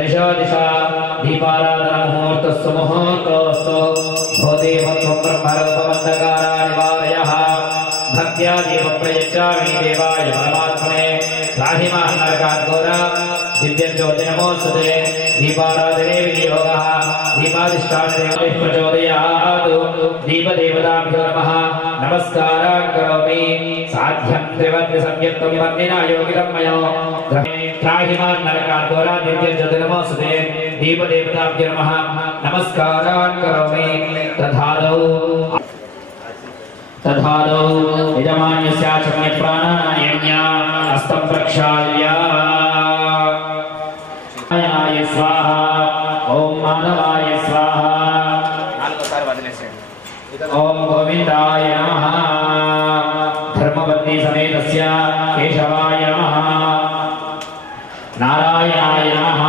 दिशो दिशा दीपाराधन मुहूर्तस्तु मुहूर्तोऽस्तु भूदेवत्वं ब्रह्मरूपमन्धकारा निवारयः भक्त्या दीपं प्रयच्छामि देवाय परमात्मने त्राहि मां नरकाद्घोरा दिव्यज्योतिर्नमोऽस्तुते दीपाराधने विनियोगः दीपाधिष्ठाने प्रचोदयात् दीपदेवताभ्यो नमः नमस्कारान् करोमि साध्यं त्रिवद्य संयुक्तं वर्णिना योगितं मयो त्राहि मां नरकाद्घोरा दिव्यज्योतिर्नमोऽस्तुते दीपदेवताभ्यो नमः नमस्कारान् करोमि तथादौ यजमान्यस्य सम्यक्प्राणानायज्ञा हस्तं प्रक्षाल्य आय स्वाहा ओम माधवाय स्वाहा ओम गोविंदाय नमः धर्मपत्नी समेतस्य केशवाय नमः नारायणाय नमः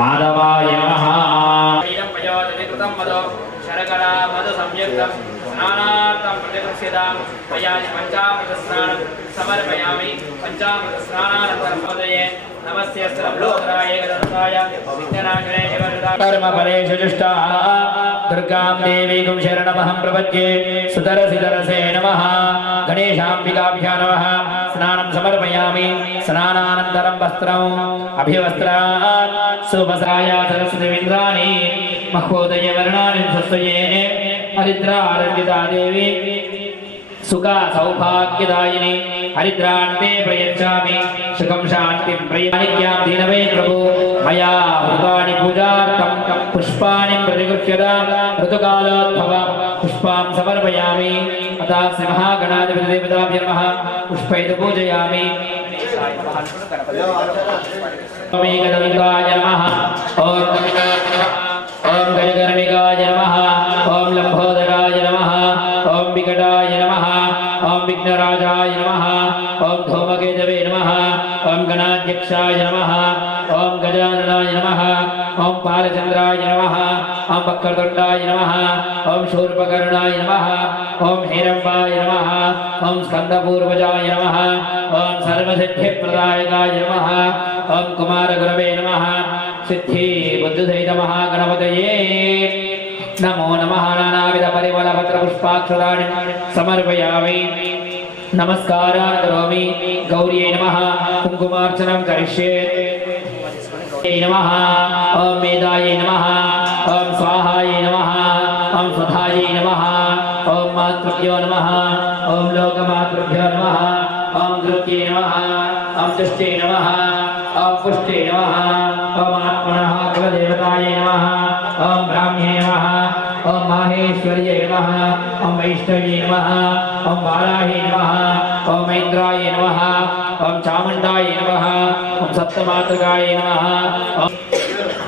माधवाय नमः शर्करा मधु संयुक्तं स्नानार्थं प्रतिगृह्यतां पयानि पंचामृत स्नानं समर्पयामि पंचामृत स्नानानन्तरं मोदये नमस्ते सर्वलोकराय एकदन्ताय विघ्ननाशने कर्मफलेषु जुष्टाः दुर्गां देवीं शरणमहं प्रपद्ये सुतरसितरसे नमः गणेशाम्बिकाभ्यो नमः स्नानं समर्पयामि स्नानानन्तरं वस्त्रम् अभिवस्त्रात् सुवसाय सरस्वतीमिन्द्राणि महोदयवर्णानि स्वस्वये हरिद्रारण्यता देवी सुखा सौभाग्यदायिनी हरिद्रान्ते प्रयच्छामि सुखं शान्तिं प्रयानिक्यां दीनवे प्रभु मया भूतानि पूजार्थं पुष्पाणि प्रतिगृह्यतां ऋतुकालोद्भव पुष्पां समर्पयामि अतः श्री महागणाधिपतिदेवताभ्यो नमः पुष्पैः पूजयामि ओमेकदन्ताय नमः ओम गजकर्णिकाय नमः ओम लंबोदराय नमः ओम विकटाय नमः ओम विघ्नराजाय नमः ओम धूमकेतवे नमः ओम गणाध्यक्षाय नमः ओम गजाननाय नमः ओम बालचंद्राय नमः ओम वक्रतुंडाय नमः ओम शूर्पकर्णाय नमः ओम हिरंबाय नमः ओम स्कंदपूर्वजाय नमः ओम सर्वसिद्धिप्रदायकाय नमः ओम कुमारगुरवे नमः सिद्धि बुद्धिसहित महागणपतये नमो नमः नानाविध परिमल पत्र पुष्पाक्षराणि समर्पयामि नमस्कारान् करोमि गौर्यै नमः कुङ्कुमार्चनं करिष्ये नमः ओम मेधायै नमः ओम स्वाहायै नमः ओम स्वधायै नमः ओम मातृभ्यो नमः ओम लोकमातृभ्यो नमः ओम द्रुत्यै नमः ओम तुष्टे नमः ओम पुष्टे नमः ओम आत्मनः कुलदेवताय नमः ओम ब्राह्म्ये नमः ओम माहेश्वर्यै नमः ओम वैष्णव्यै नमः ओम वाराहे नमः ओम ऐन्द्राय नमः ओम चामुण्डाय नमः ओम सप्तमातृकाय नमः ओम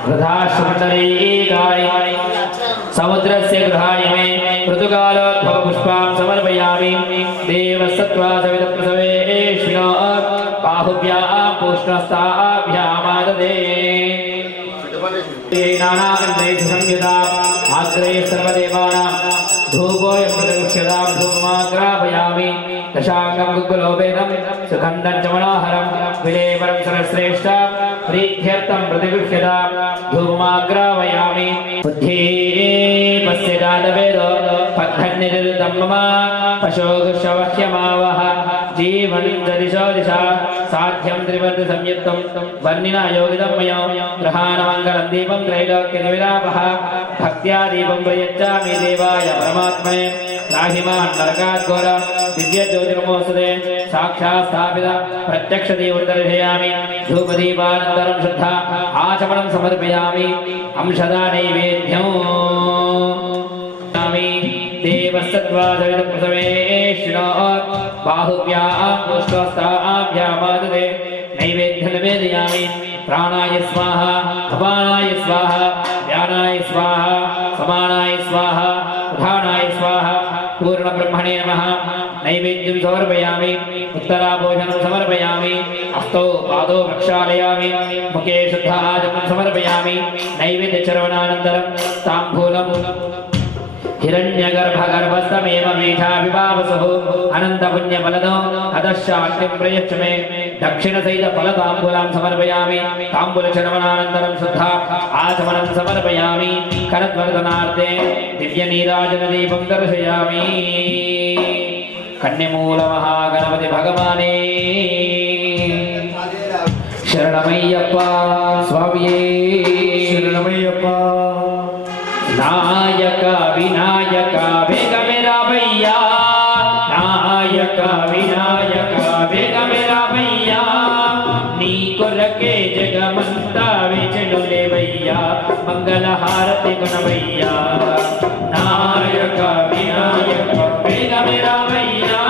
वृद्धाश्रमतरीकाय समुद्रस्य गृहाय मे ऋतुकालोद्भव पुष्पां समर्पयामि देवसत्त्वासवितप्रसवेष्णो बाहुभ्यां पूष्णस्ताभ्यामाददे नानागन्धैः संयुताम् आग्रे सर्वदेवानां धूपोऽयं प्रतिगृह्यतां धूपमाग्रापयामि दशाङ्गं गुग्गुलोपेतं सुगन्धं च मनोहरं विलेपनं सरश्रेष्ठं प्रीत्यर्थं प्रतिगृह्यतां धूपमाग्रापयामि बुद्धिपस्य जातवेदो पद्धन्निरुद्धं मम पशोगुशवह्यमावह जीवनं च दिशो दिशा साध्यं त्रिवद्य संयुक्तं वर्णिना योगितं मया ग्रहाणमङ्गलं दीपं त्रैलोक्यनिविरापः भक्त्या दीपं प्रयच्छामि देवाय परमात्मने त्राहि मां नरकाद्घोरा दिव्यज्योतिर्नमोऽस्तुते साक्षात् स्थापित प्रत्यक्षदेवं दर्शयामि धूपदीपानन्तरं शुद्धा आचमनं समर्पयामि अंशदा नैवेद्यं देवसत्त्वासवितप्रसवेष्णो बाहुभ्यां पुष्पस्ताभ्यामाददे नैवेद्यं निवेदयामि प्राणाय स्वाहा अपानाय स्वाहा ध्यानाय स्वाहा समानाय स्वाहा उधानाय स्वाहा पूर्णब्रह्मणे नमः नैवेद्यं समर्पयामि उत्तराभोजनं समर्पयामि हस्तौ पादौ प्रक्षालयामि मुखे शुद्धाचमनं समर्पयामि नैवेद्यचर्वणानन्तरं ताम्बूलं हिरण्यगर्भगर्भस्थमेव मीठाभिभावसुः अनन्तपुण्यफलदो अतः शान्तिं प्रयच्छ मे दक्षिणसहितफलताम्बूलं समर्पयामि ताम्बूलचर्वणानन्तरं शुद्धा आचमनं समर्पयामि करद्वर्धनार्थे दिव्यनीराजनदीपं दर्शयामि कन्यमूलमहागणपति भगवाने शरणमय्यप्पा स्वामिये शरणमय्यप्पा नायक विनायक वेग मेरा भैया नायक विनायक वेग मेरा भैया नी कोरके जगमंता विचनुले भैया मंगल हारति गुण भैया नायक विनायक वेग मेरा भैया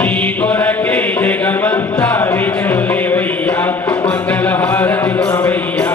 नी कोरके जगमंता विचनुले भैया मंगल हारति गुण भैया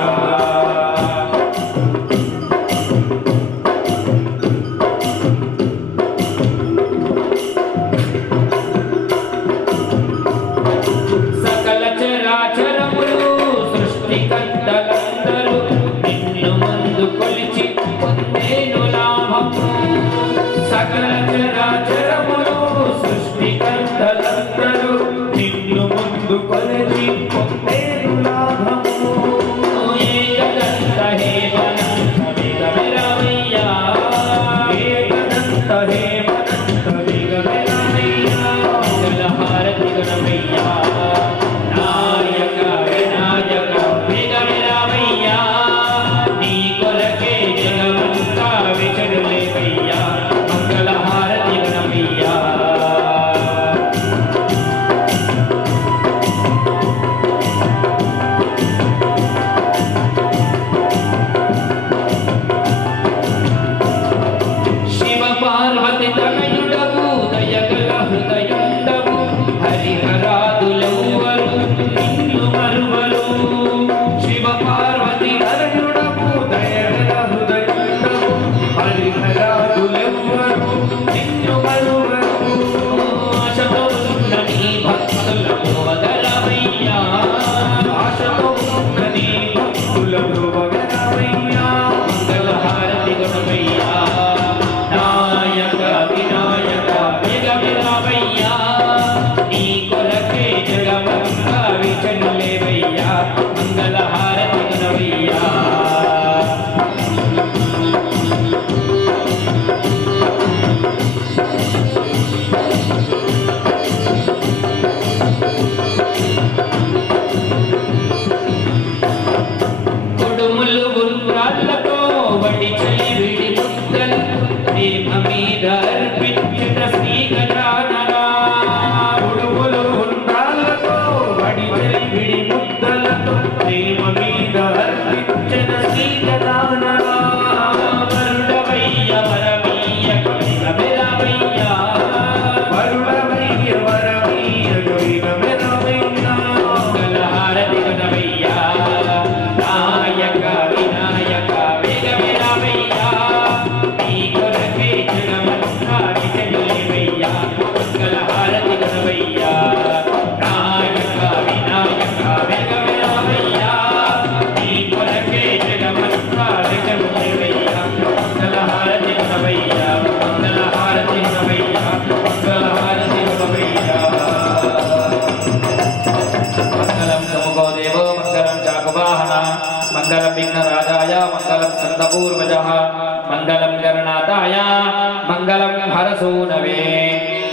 मंगलम विघ्नराजाय मंगलम स्कंदपूर्वजः मंगलम गणनाथाय मंगलम हरसूनवे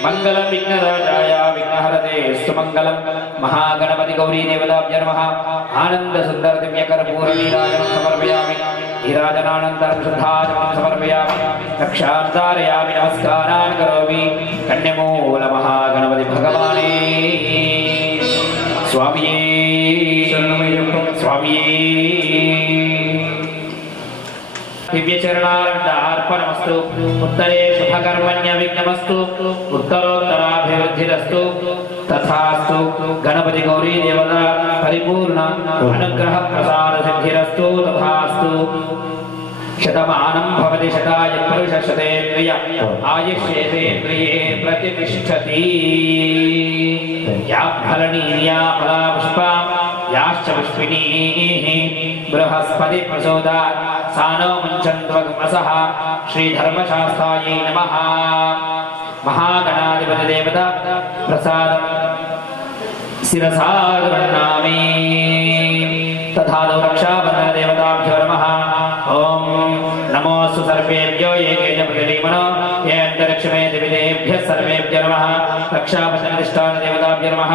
मंगलम विघ्नराजाय विघ्नहरते सुमंगलम महागणपति गौरी देवताभ्यो नमः आनंद सुंदर दिव्य कर्पूर नीराजनं समर्पयामि नीराजनानन्तरं शुद्धाचमनं समर्पयामि रक्षार्धारयामि नमस्कारान् करोमि कन्यमूल महागणपति भगवाने स्वामिये शरणमय्यप्पा स्वामिये दिव्यचरणार्पणमस्तु उत्तरे शुभकर्मण्य विघ्नमस्तु उत्तरोत्तराभिवृद्धिरस्तु तथास्तु गणपति गौरी देवता परिपूर्ण अनुग्रह प्रसाद सिद्धिरस्तु तथास्तु शतमानं भवति शताय पुरुष शतेन्द्रिय आयुष्येतेन्द्रिये प्रतिष्ठति या फलनीया फलापुष्पा याश्च पुष्पिणीः बृहस्पति प्रचोदयात् सानो मुञ्चन्त्वगमसः श्रीधर्मशास्त्रायै नमः। महागणाधिपति देवता प्रसादं शिरसा गृह्णामि। तथा रक्षाबन्धन देवताभ्यो नमः। ओम नमोऽस्तु सर्वेभ्यो ये केन प्रतिलीमनो ये अन्तरिक्षमे दिविदेभ्यः सर्वेभ्यो नमः। रक्षाबन्धननिष्ठान देवताभ्यो नमः।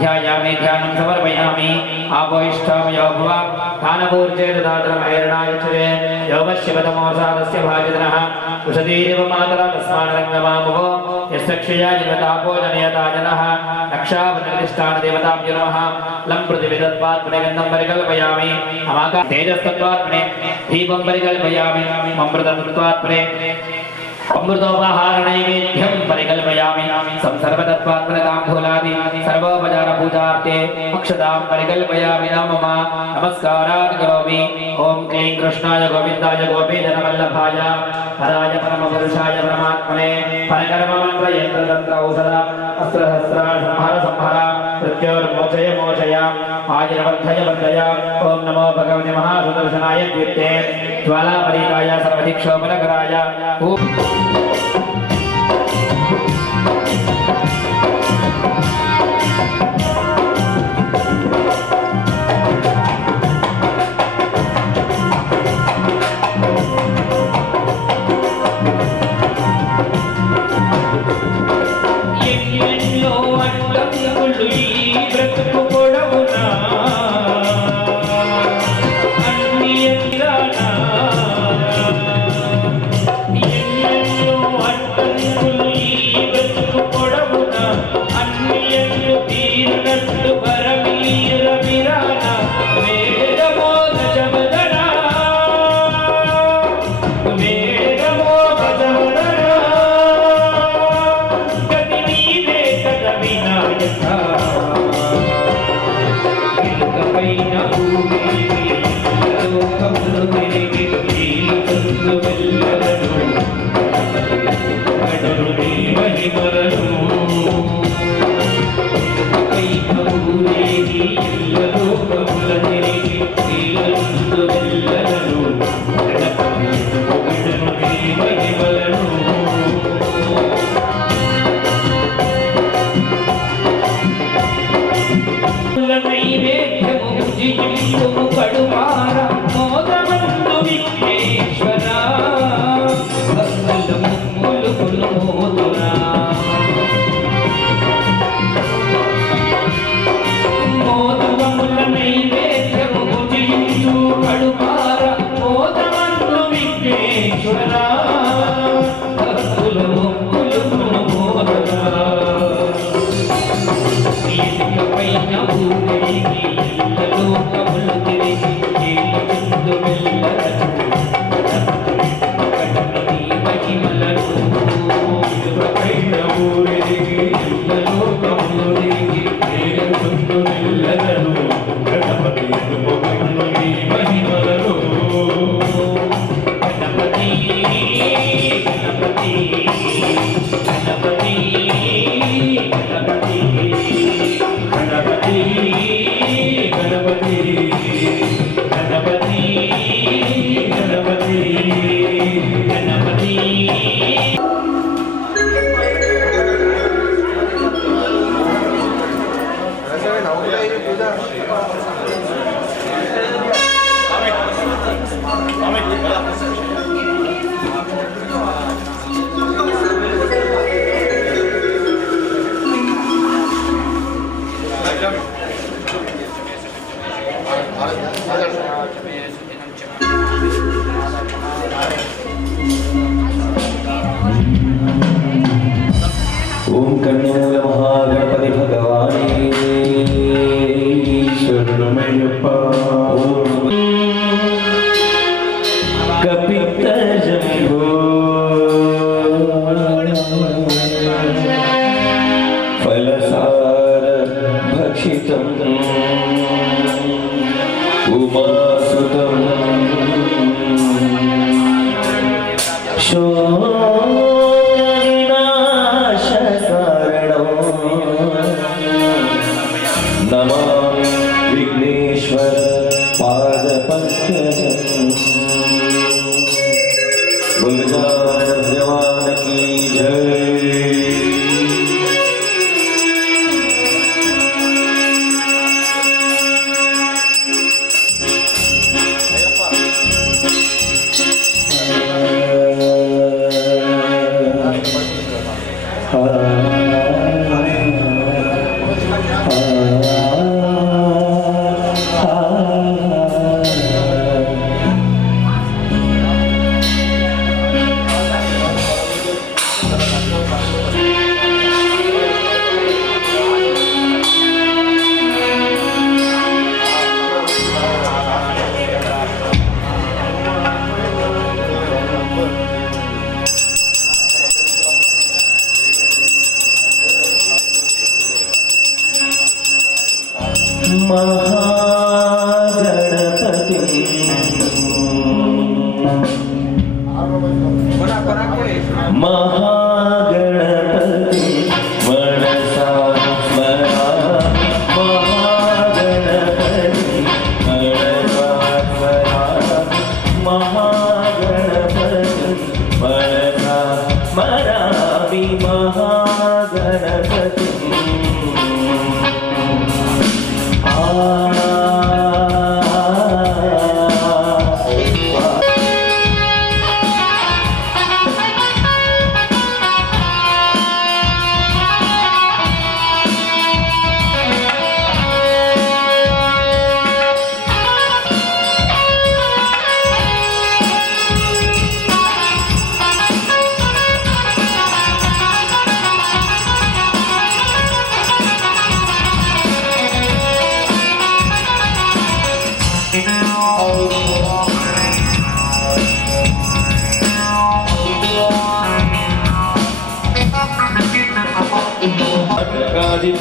ध्यायामि ध्यानं समर्पयामि। आपो इष्टामयो भव कानपूर्जे ददातरमहेरणायुच्यते यो वश्यवतमोऽसादस्य भाजनः उषधीरिव मातरा तस्मान्रङ्गमामुः यस्य क्षया जीवतापो जनयता जनः। रक्षाबन्धननिष्ठान देवताभ्यो नमः। लं पृथिविदत्पात्मने गन्धं परिकल्पयामि। अमाका तेजस्तत्त्वात्मने दीपं परिकल्पयामि। अमृतत्वात्मने अमृतोपहारनैवेद्यं परिकल्पयामि। संसर्वतत्त्वात्मनताम्बूलादि सर्वोपचारपूजार्थे अक्षतां परिकल्पयामि। नमः नमस्कारान् करोमि। ॐ क्लीं कृष्णाय गोविन्दाय गोपीजनवल्लभाय पराय परमपुरुषाय परमात्मने परकर्ममन्त्रयन्त्रतन्त्र औषध अस्त्रशस्त्राणि संहार मृत्योर्मोचय मोचय आयुर्वर्धय वर्धय। ॐ नमो भगवते महासुदर्शनाय कीर्ते ज्वालापरीताय सर्वदिक्षोपनकराय। ओम कन्नूर महागणपति भगवानी शरणमय्यप्पा। कपित जंभो फलसार भक्षितम् उमासुतम् नमामि विघ्नेश्वर पादपङ्कजम्। गजानन भगवान की जय।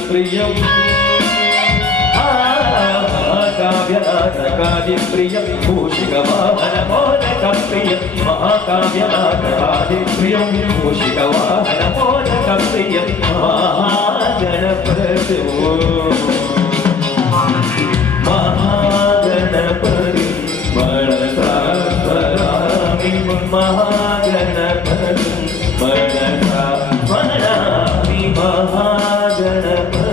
प्रियं महाकाव्यनाटकादिप्रियं मूषिकवाहनमोदकप्रियं महाकाव्यनाटकादिप्रियं मूषिकवाहनमोदकप्रियं महागणपति महागणपति मनसा स्मरामि महागणपति मनसा स्मरामि महागणपति।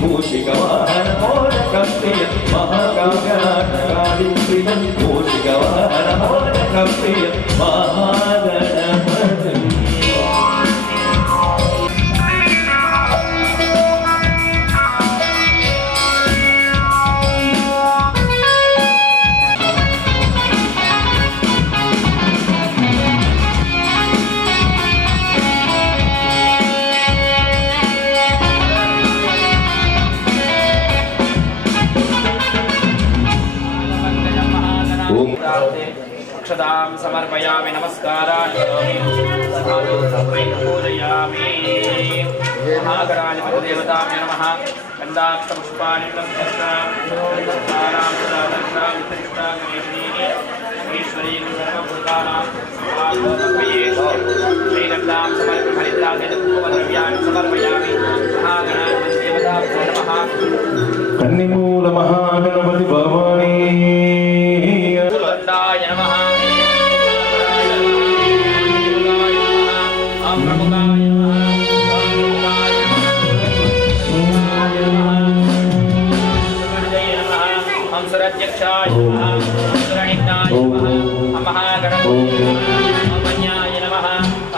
मूषिकवाहनमोदकप्रियं महाकाव्यनाटकादिप्रियं मूषिकवाहनमोदकप्रियं महागणपति। अक्षतां समर्पयामि नमस्कारान् करोमि पूजयामि। महागणाधिपति देवताभ्यो नमः। गन्धाक्षपुष्पाणि ईश्वरी सर्वभूतानां श्रीगन्धां समर्पयामि। महागणाधिपति కన్నిమూల మహాగణపతి భవానీ దండాయ నమః ఓం ప్రముఖాయ ఓం సురాధ్యక్షాయ నమః ఓం సురణిజ్ఞాయ నమః ఓం మహాగణపతి ఓం అన్యాయ నమః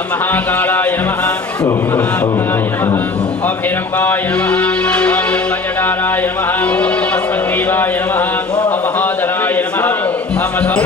ఓం మహాకాళాయ నమః ఓం మహాకాళాయ నమః ఓం హిరంబాయ నమః ఓం లింగజడాలాయ నమః ఓం అస్మద్గ్రీవాయ నమః ఓం మహోదరాయ నమః ఓం అధో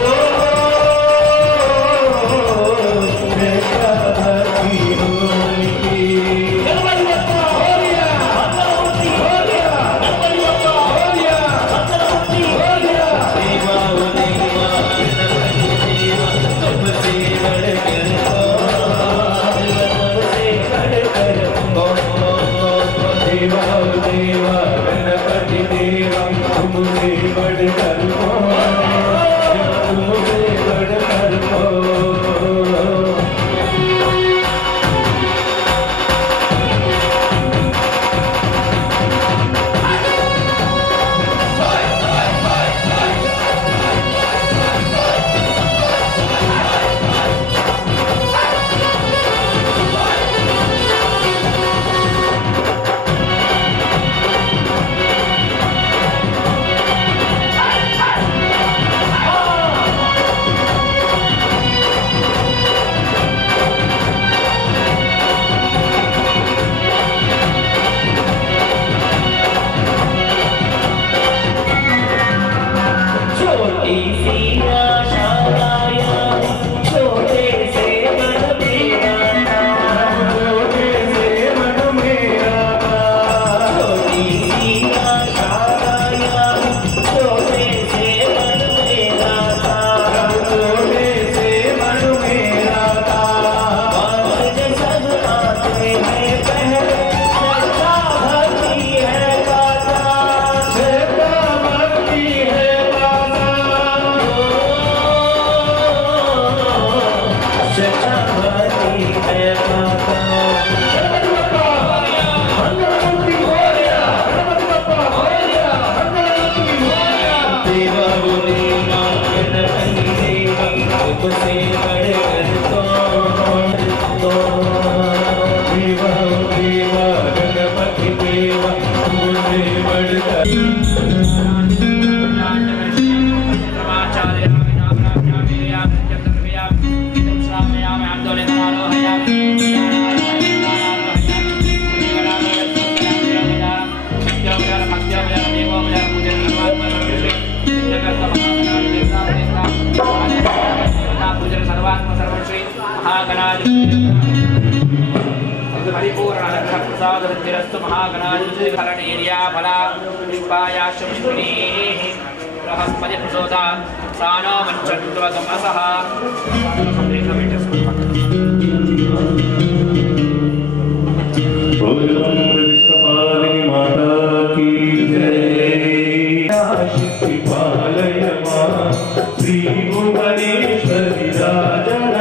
परिपूर्णप्रसादवृद्धिरस्तु महागणाधिपतिर्फलनेर्या फला निष्पायाश्वमिष्मिनीः बृहस्पतिप्रसोदा सानो मञ्चत्वगमसः विष्णुपालिनी माता की जय शक्ति पालय मां श्री भुवनेश्वरी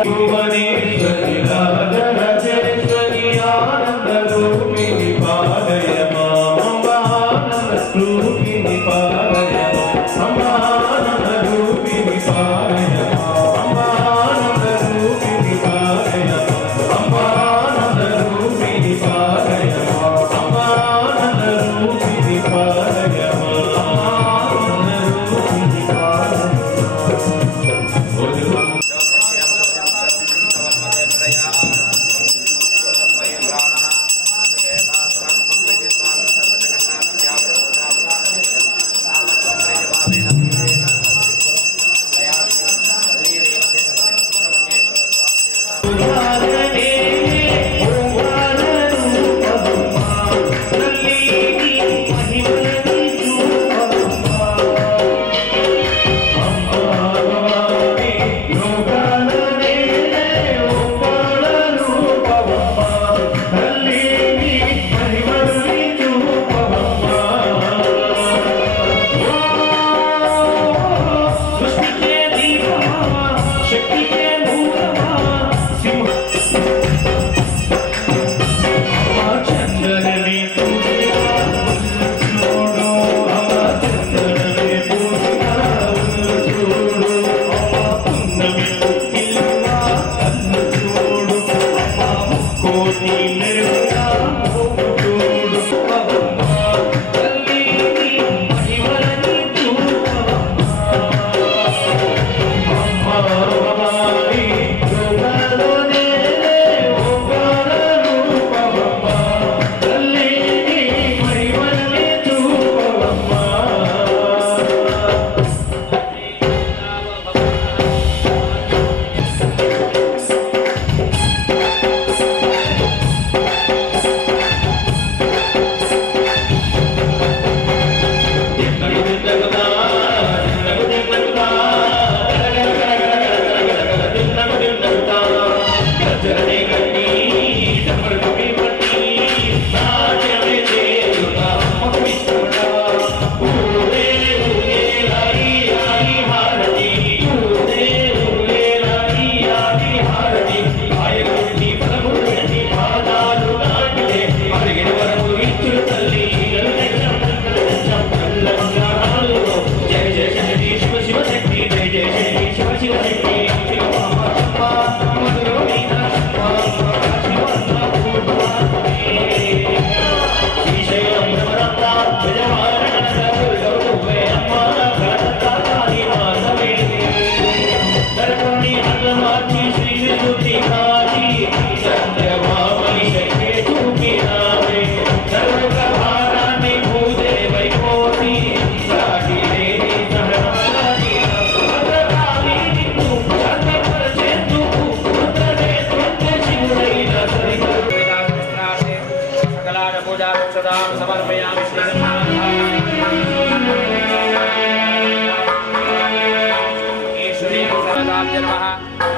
भुवनेश्वरी राजेश्वरी आनंद रूपिणी पालय मां अम्बानंद रूपिणी पालय अम्बानंद रूपिणी पालय अम्बानंद रूपिणी కోటి మెరుగునా చూడు పవమ్మా తల్లి నీ మహిమలని చూపవమ్మా అమ్మా భవాని కృపలోనే ఓంకార రూపవమ్మా తల్లి నీ మహిమలని చూపవమ్మా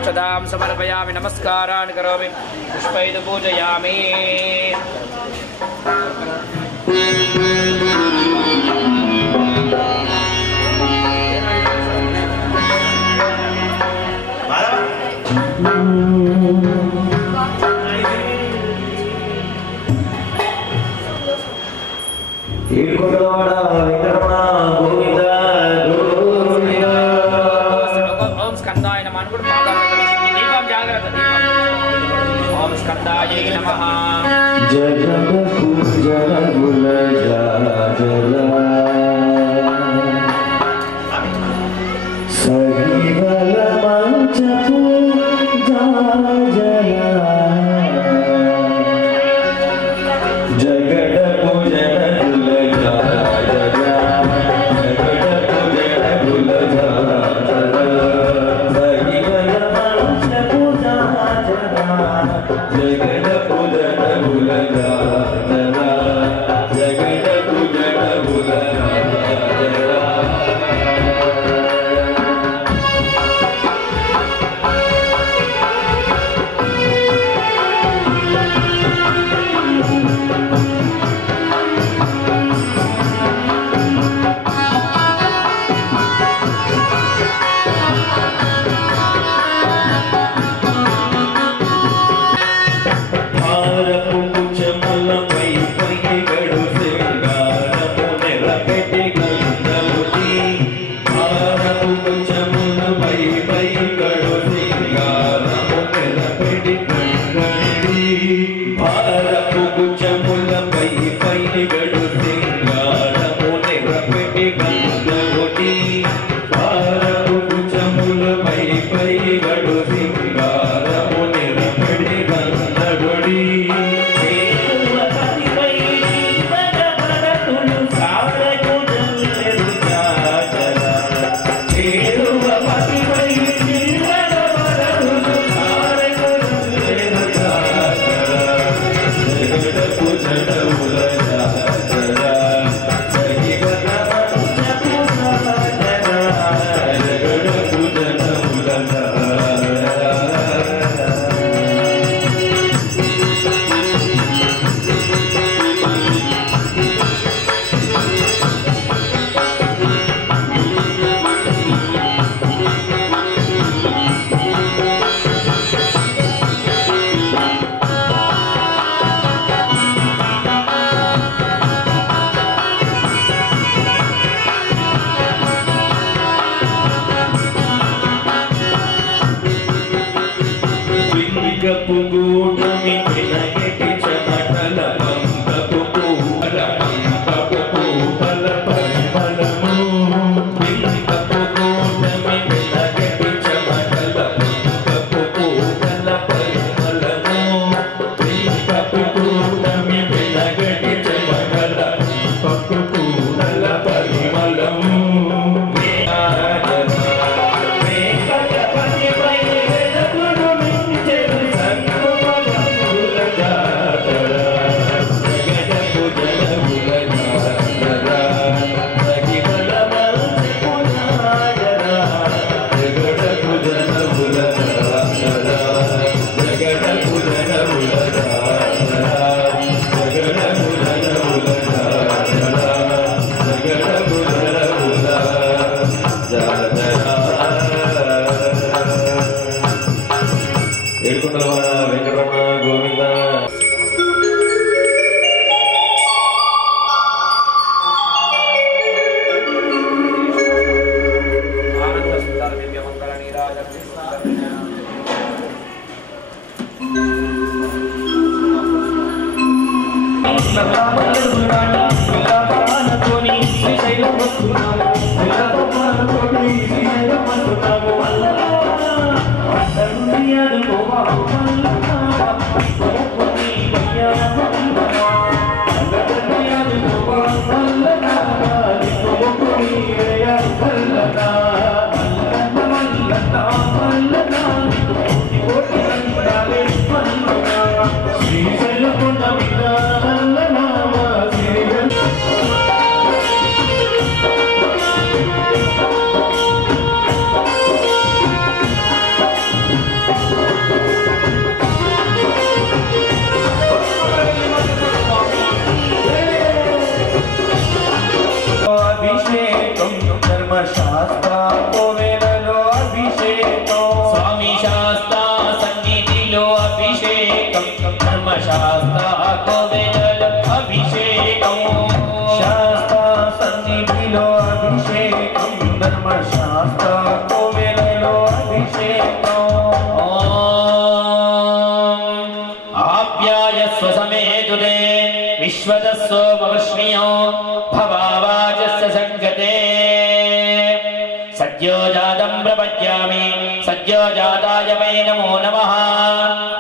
सदां समर्पयामि नमस्कारान् करोमि पुष्पैः पूजयामि ఏడుకొండలవాడ వెంకటరమణ గోవింద గోవింద ఓం స్కందాయ నమః అనుకుంటూ దీపం జాగ్రత్త దీపం ఓం స్కందాయ నమః జగదకు జగముల జల సగివల మంచపు జల జగడపు జగముల జగడపు జగముల సగివల మంచపు జగడపు జగముల జగడపు జగముల జగడపు అభిషేకం ధర్మశాస్త్ర కోవెలలో అభిషేకం స్వామి శాస్తా సన్నిధిలో అభిషేకం ధర్మశాస్త్ర కోవెలలో అభిషేకం శాస్త్ర సన్నిధిలో అభిషేకం ధర్మశాస్త్ర కోవెలలో అభిషేకం ఆప్యాయస్వ సమేతుదే విశ్వదస్సోమవశ్మియో భవావాచస్య సంగతే సద్యో జాతం ప్రపద్యామి సద్యో జాతాయ వై నమో నమః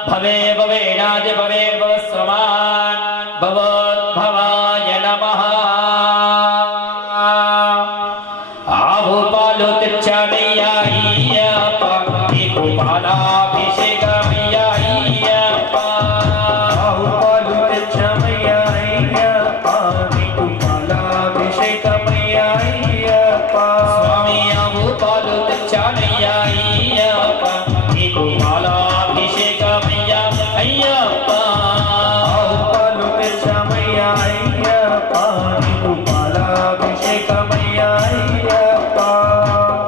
భవే భవేనాది భవే భవస్వమాన్ భవోద్భవాయ నమః ఆభూపాలు తెచ్చామయ్యాయ్యప్ప నీకు పాలాభిషేకమయ్యాయ్యప్ప ఆహుపాలు తెచ్చామయ్యా అయ్యప్ప నీకు పాలాభిషేకమయ్యా అయ్యప్ప స్వామి ఆభూపాలు తెచ్చామయ్యాయ్యప్ప నీకు పాలాభిషేకమయ్యా అయ్యప్ప ఆహుపాలు తెచ్చామయ్యా అయ్యప్ప నీకు పాలాభిషేకమయ్యా అయ్యప్ప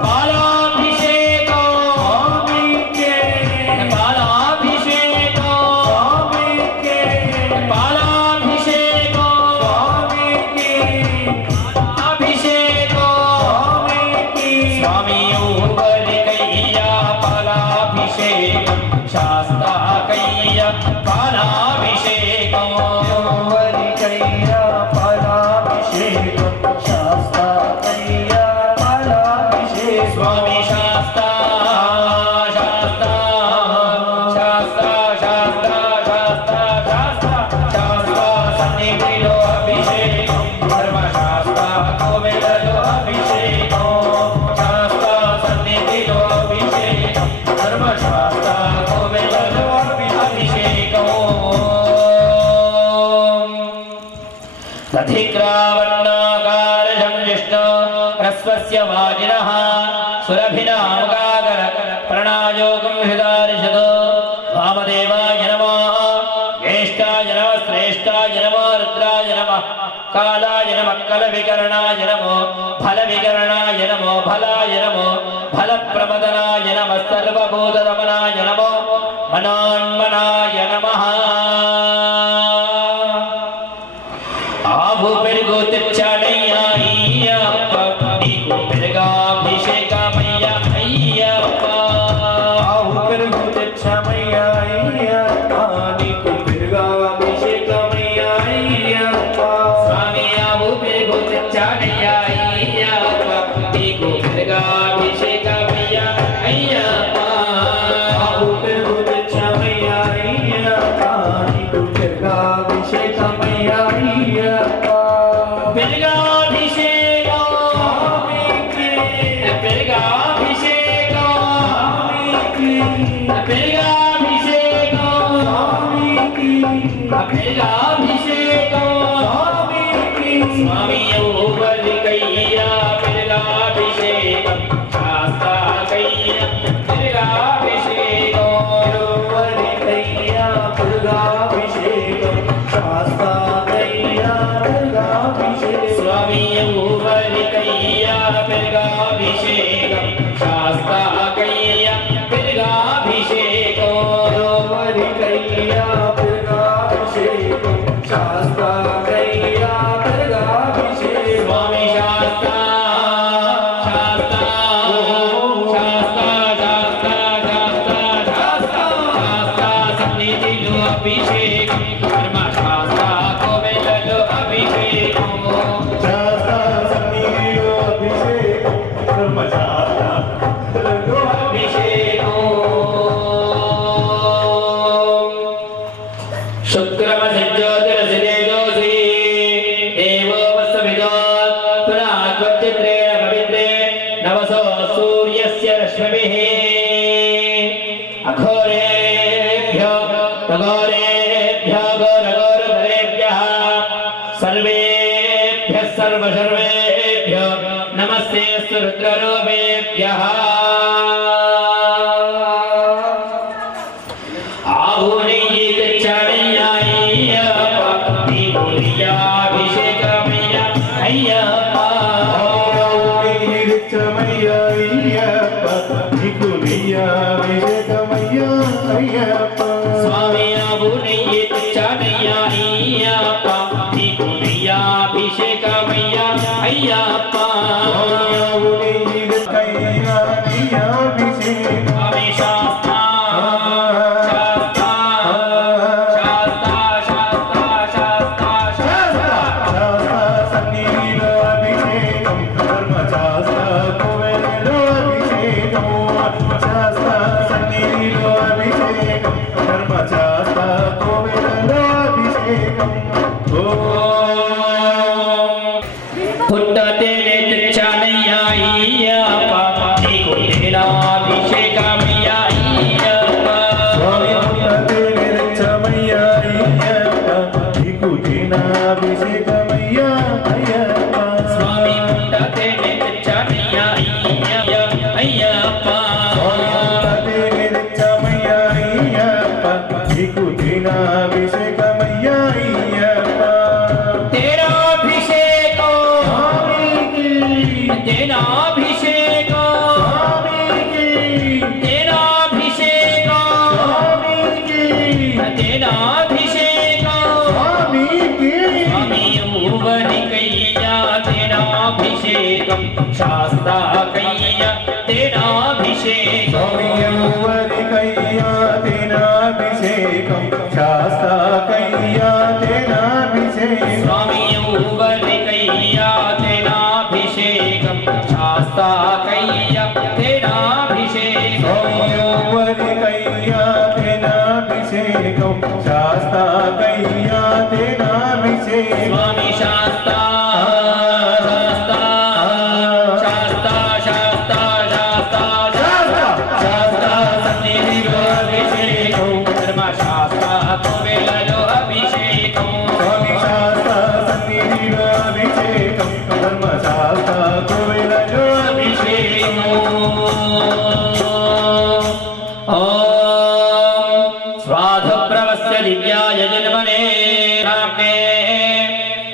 పాలాభిషేకం స్వామికే పాలాభిషేకం స్వామికే పాలాభిషేకం స్వామికే అభిషేకం స్వామికి స్వామి ఊబరికయ్యా పాలాభిషేకం శాస్తాకయ్య పాలాభిషేకం ఎవరికయ్యా పాలాభిషేకం శాస్త్రకయ్యా పాలాభిషేకం స్వామి శాస్తా శాస్తా శాస్తా శాస్తా శాస్తా శాస్తా శాస్తా సన్నిధిలో అభిషేకం ధర్మశాస్త్ర కోవెలలో అభిషేకం శాస్తా సన్నిధిలో అభిషేకం ధర్మశాస్త్ర కోవెలలో అభిషేకం దధిక్రావర్ణాకారజం విష్ణు హ్రస్వస్య వాజినః సురభినామకాకర ప్రణాయోగం హృదారిషదో వామదేవాయ నమః జ్యేష్ఠాయ నమః శ్రేష్ఠాయ నమః రుద్రాయ నమః కాలాయ నమః కలవికరణాయ నమో ఫలవికరణాయ నమో ఫలాయ నమో ఫలప్రమదనాయ నమః సర్వభూతదమనాయ నమో మనాన్మనాయ నమః ఆవు పెరుగు తెచ్చాడయ్యా అయ్యప్ప నీకు పెరుగాభిషేకమయ్యా అయ్యప్ప ఆవు పెరుగు తెచ్చామయ్యా అయ్యప్ప నీకు పెరుగాభిషేకమయ్యా అయ్యప్ప స్వామి ఆవు పెరుగు తెచ్చాడయ్యా అయ్యప్ప నీకు పెరుగాభిషేకమయ్యా అయ్యప్ప ఆవు పెరుగు తెచ్చామయ్యా అయ్యప్ప నీకు పెరుగాభిషేకమయ్యా అయ్యప్ప పెరుగాభిషేకం స్వామికి పెరుగాభిషేకం స్వామికి పెరుగాభిషేకం స్వామికి పెరుగాభిషేకం స్వామికి స్వామి ఊబరికయ్యా పెరుగాభిషేకం శాస్తాకయ్య పెరుగాభిషేకం ఎవరికయ్యా పెరుగాభిషేకం శాస్త్రకయ్యా పెరుగాభిషేకం స్వామి ఊబరికయ్యా పెరుగాభిషేకం శాస్తాకయ్య పెరుగాభిషేకం ఎవరికయ్యా పెరుగాభిషేకం శాస్త్రకయ్యా పెరుగాభిషేకం స్వామి శాస్తా శాస్తా శాస్తా శాస్తా శాస్తా శాస్తా శాస్తా సన్నిధిలో అభిషేకం ధర్మశాస్త్ర కోవెలలో शुक्रमसि ज्योतिरसि तेजोसि देवो वस्विदो पुनः त्वच्चित्रेण पवित्रे नवसो सूर्यस्य रश्मिभिः अघोरेभ्यो घोरेभ्यो घोरघोरधरेभ्यः सर्वेभ्यः सर्वसर्वेभ्यो नमस्ते रुद्ररूपेभ्यः स्वामी आभूनय्ये चाणय्या अय्यप्पा अभिषेकमय्या अय्यप्पा स्वामी शास्ता शास्ता कैया तेनाभिषेकं तेनाभिषेकं शास्ता कैया तेनाभिषेकं स्वामी कैया तेनाभिषेकं शास्ता कैया तेनाभिषेकं कैया तेनाभिषेकं शास्ता कैया तेनाभिषेकं स्वामी शास्ता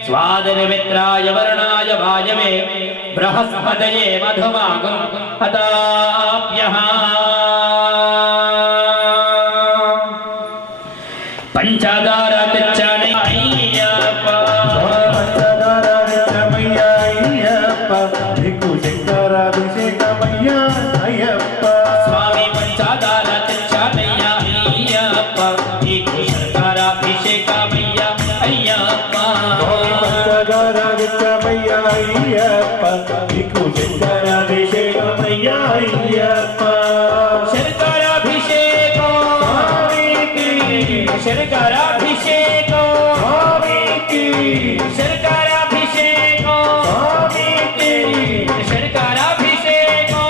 स्वादनिमित्राय वर्णाय वायवे बृहस्पतये मधुमागं हताप्यः पंचदारतिच्चनय्यप्पा पंचदारतिच्चमय्यप्पा भिक्खु शंकराभिषेकमय्या अय्यप्पा स्वामी पंचदारतिच्चनय्यप्पा भिक्खु शंकराभिषेकमय्या अय्यप्पा पंचदारतिच्चमय्या अय्यप्पा भिक्खु शंकराभिषेकमय्या अय्यप्पा शंकराभिषेको शंकराभिषेको शंकराभिषेको शंकराभिषेको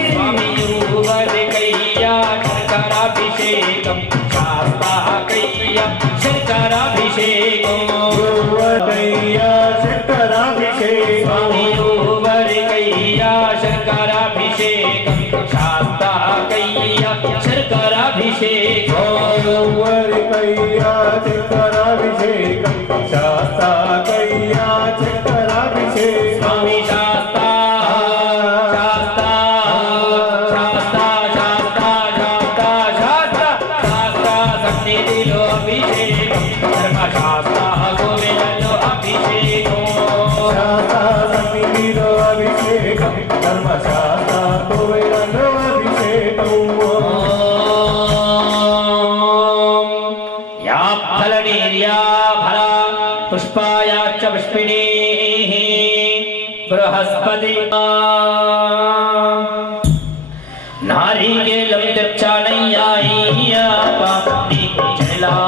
स्वामी युवकैया शंकराभिषेकं शास्ता कैया शंकराभिषेकं युवकैया शंकराभिषेकं स्वामी युवकैया शंकराभिषेकं शास्ता कैया शंकराभिषेकं युवकैया शंकराभिषेकं शास्ता कैया शंकराभिषेकं स्वामी शास्ता शास्ता शास्ता शास्ता शास्ता शास्ता शास्ता सन्निधिलो अभिषेकं धर्मशास्ता गोविन्दलो अभिषेकं शास्ता सन्निधिलो अभिषेकं धर्मशास्ता गोविन्दलो अभिषेकं या फलनीर्या फला पुष्पायाच्च पुष्पिणीः बृहस्पति नारिकेलं चाणय्याय्यप्पा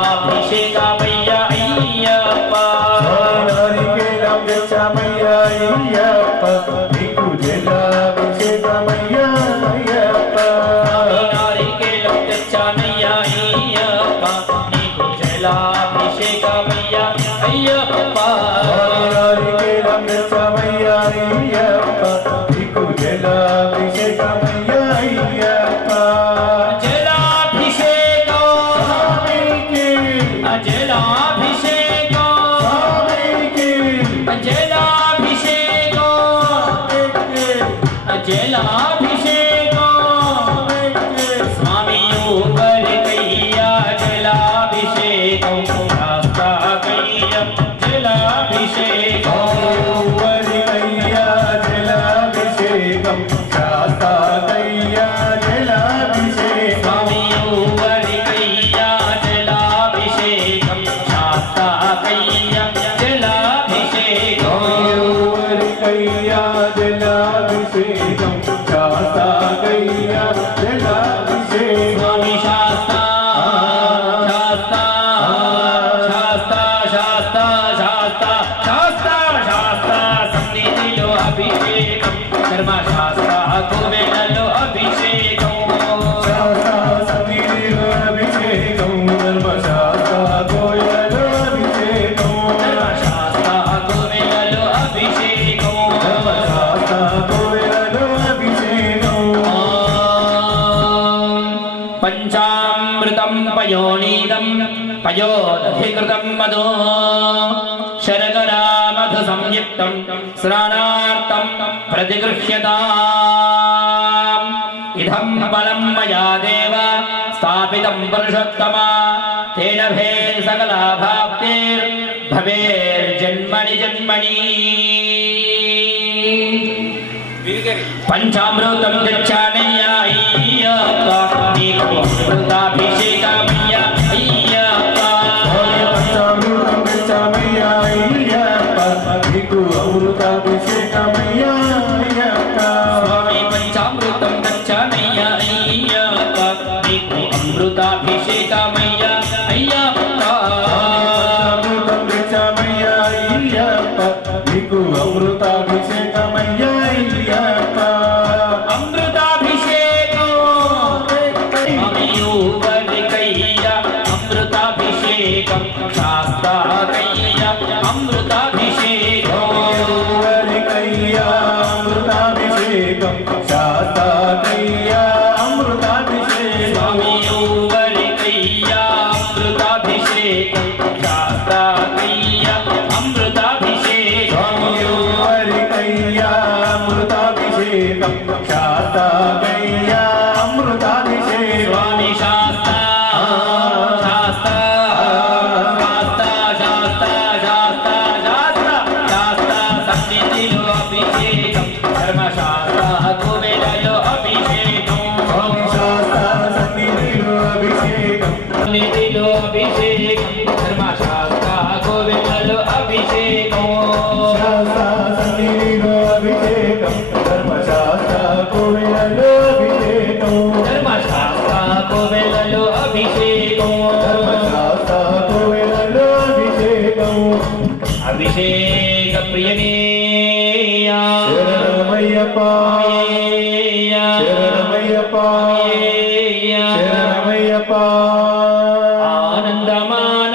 జలాభిషేకమయ్యా అయ్యప్ప నారికేళం తెచ్చామయ్యా అయ్యప్ప నీకు జలాభిషేకమయ్యా అయ్యప్ప నారికేళం తెచ్చానయ్యా అయ్యప్ప నీకు జలాభిషేకమయ్యా అయ్యప్ప నారికేళం తెచ్చామయ్యా అయ్యప్ప నీకు జలాభిషేకమయ్యా అయ్యప్ప జలాభిషేకం స్వామికి జలాభిషేకం స్వామికి జలాభిషేకం జలాభిషేకం స్వామియు బలికయ్యా జలాభిషేకం శాస్త్రకయ్య జలాభిషేకం వరికయ్యా జలాభిషేకం శాస్త్రకయ్యా జలాభిషేకం స్వామియు బలికయ్యా జలాభిషేకం శాస్త్రకయ్య జలాభిషేకం వరికయ్యా జలాభిషేకం శాస్త్రకయ్యా జలాభిషేకం స్వామి శాస్త్ర శాస్త్ర శాస్త్ర శాస్త్ర శాస్త్ర శాస్త్ర శాస్త్ర సన్నిధిలో అభిషేకం ధర్మశాస్త్ర కుబేరలో అభిషేకం శాస్త్ర సన్నిధిలో అభిషేకం ధర్మశాస్త్ర గోయలో అభిషేకం ధర్మశాస్త్ర కుబేరలో అభిషేకం ధర్మశాస్త్ర గోయలో అభిషేకం పంచామృతం పయోనీదం పయోదధికృతం మధు శర్కరా మధు సంయుక్తం స్నానార్థం ప్రతిగృహ్యతాం ఇదం బలం మయా దేవ స్థాపితం పురుషోత్తమా తేన భే సకలాభాప్తిర్ భవేర్జన్మని జన్మని పంచామృతం తెచ్చానయ్యా అయ్యప్ప నీకు అమృతాభిషేకమయ్యా అయ్యప్ప పంచామృతం తెచ్చామయ్యా అయ్యప్ప నీకు అమృతాభిషేకమయ్యా అయ్యప్ప స్వామి పంచామృతం తెచ్చానయ్యా అయ్యప్ప నీకు అమృతాభిషేకమయ్యా అయ్యప్ప అమృతం తెచ్చామయ్యా అయ్యప్ప నీకు అమృతాభిషేకమయ్యా అయ్యప్ప అమృతాభిషేకం స్వామియు బలికయ్యా అమృతాభిషేకం శాస్త్రకయ్యా అమృతాభిషేకం వరికయ్యా అమృతాభిషేకం శాస్త్రకయ్యా అమృతాభిషేకం స్వామియు బలికయ్యా అమృతాభిషేకం శాస్త్రకయ్యా అమృతాభిషేకం వరికయ్యా అమృతాభిషేకం శాస్త్రకయ్యా అమృతాభిషేకం స్వామి శాస్త్ర శాస్త్ర శాస్త్ర శాస్త్ర శాస్త్ర శాస్త్ర శాస్త్ర సన్నిధిలో అభిషేకం ధర్మశాస్త్ర కుబేరలో అభిషేకం శాస్త్ర సన్నిధిలో అభిషేకం సన్నిధిలో అభిషేకం ధర్మశాస్త్ర కుబేరలో అభిషేకం శాస్త్ర సన్నిధిలో అభిషేకం ధర్మశాస్త్ర కోవిలలో అభిషేకం ధర్మశాస్త్ర కుబేరలో అభిషేకం ధర్మశాస్త్ర కోవిలలో అభిషేకం అభిషేక ప్రియనేయా శరణమయ్యప్ప శరణమయ్యప్ప శరణమయ్యప్ప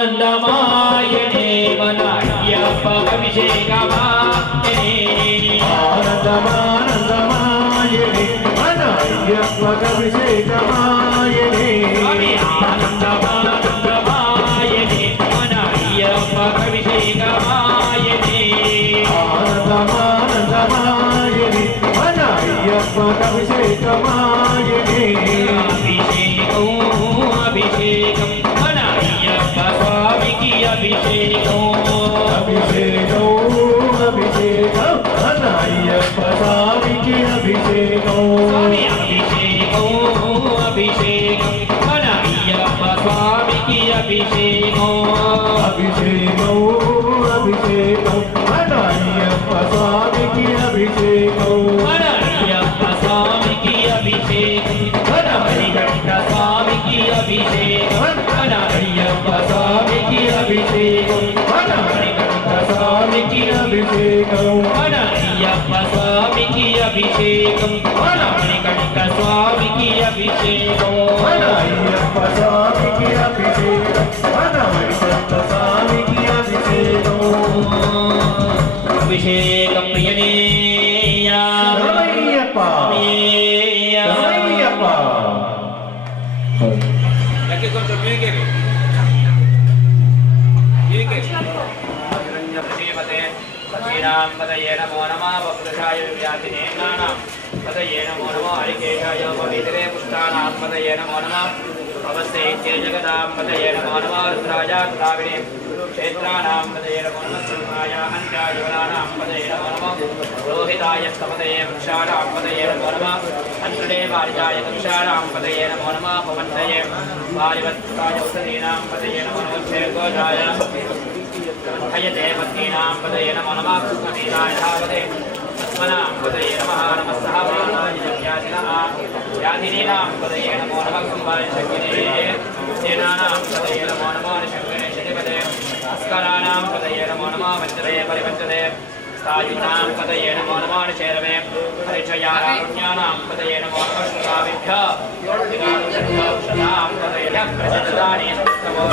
ఆనందమానందమాయనే మన అయ్యప్ప అభిషేకమాయనే ఆనందమానందమాయనే మన అయ్యప్ప అభిషేకమాయనే స్వామి ఆనందమానందమాయనే మన అయ్యప్ప అభిషేకమాయనే ఆనందమానందమాయనే మన అయ్యప్ప అభిషేకమాయనే అభిషేకం అభిషేకం మన అయ్యప్ప స్వామికి అభిషేకం అభిషేకం అభిషేకం మన అయ్యప్ప స్వామికి అభిషేకం స్వామి అభిషేకం అభిషేకం మన అయ్యప్ప స్వామికి అభిషేకం అభిషేకం అభిషేకం మన అయ్యప్ప స్వామికి అభిషేకం మన అయ్యప్ప స్వామికి అభిషేకం మన హరికంఠ స్వామికి అభిషేకం మన అయ్యప్ప స్వామి అభిషేకం మణికంఠ స్వామికి అభిషేకం మన అయ్యప్ప స్వామికి అభిషేకం మన మణికంఠ స్వామికి అభిషేకం అభిషేకం ప్రియనేయా అయ్యప్ప అయ్యప్ప లక్కి కొంచెం మీకే శ్రీమతే సతీనాం పదయే నమో నమః వపుషాయ వ్యాధినే నానాం పదయే నమో నమః హరికేశాయ పవిత్రే పుష్టానాం పదయే నమో నమః అవస్థే జగదాం పదయే నమో నమః రుద్రాయ ద్రావిడే క్షేత్రానాం పదయే నమో నమః సింహాయ హంత్యాయ వరానాం పదయే నమో నమః రోహితాయ స్తపదయే వృక్షాణాం పదయే నమో నమః అంతడే వార్యాయ వృక్షాణాం పదయే నమో నమః పవంతయే వారివత్తాయ ఔషధీనాం పదయే నమో నమః క్షేత్రోజాయ హయతే పత్నీనాం పదయే నమో నమః కృష్ణవీరాయ ధావతే తస్మనాం పదయే నమః నమః సహవానాయ జగ్యాదినః యాదినీనాం పదయే నమో నమః కుంభాయ శక్తినే సేనానాం పదయే నమో నమః శంకరే శతిపదే అస్కరాణాం పదయే నమో నమః వంచరే పరివంచరే స్థాయూనాం పదయే నమో నమః చేరవే పరిచయారాణ్యానాం పదయే నమో నమః శ్రుతావిభ్యః ఔషధాం పదయే ప్రచదాని నమో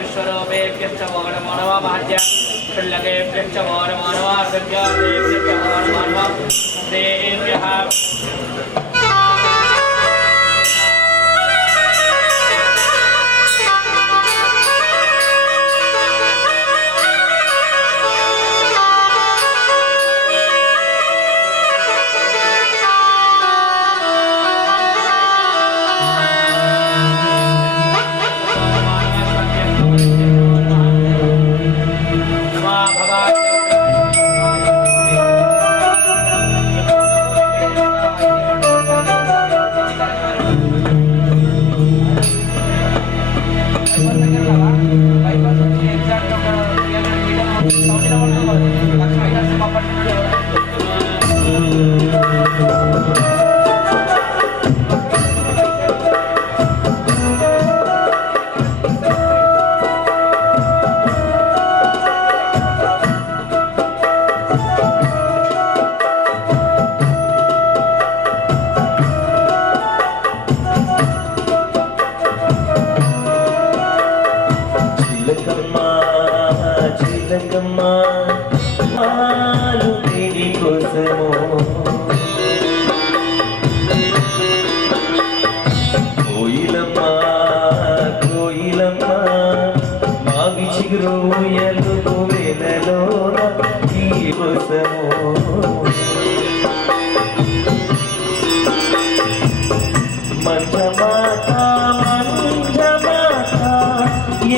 విశ్వరూపేభ్యశ్చ వో నమో నమః మహత్య షణ్లకేభ్యశ్చ వో నమో నమః సత్యాదేభ్యశ్చ వో నమో నమః దేభ్యః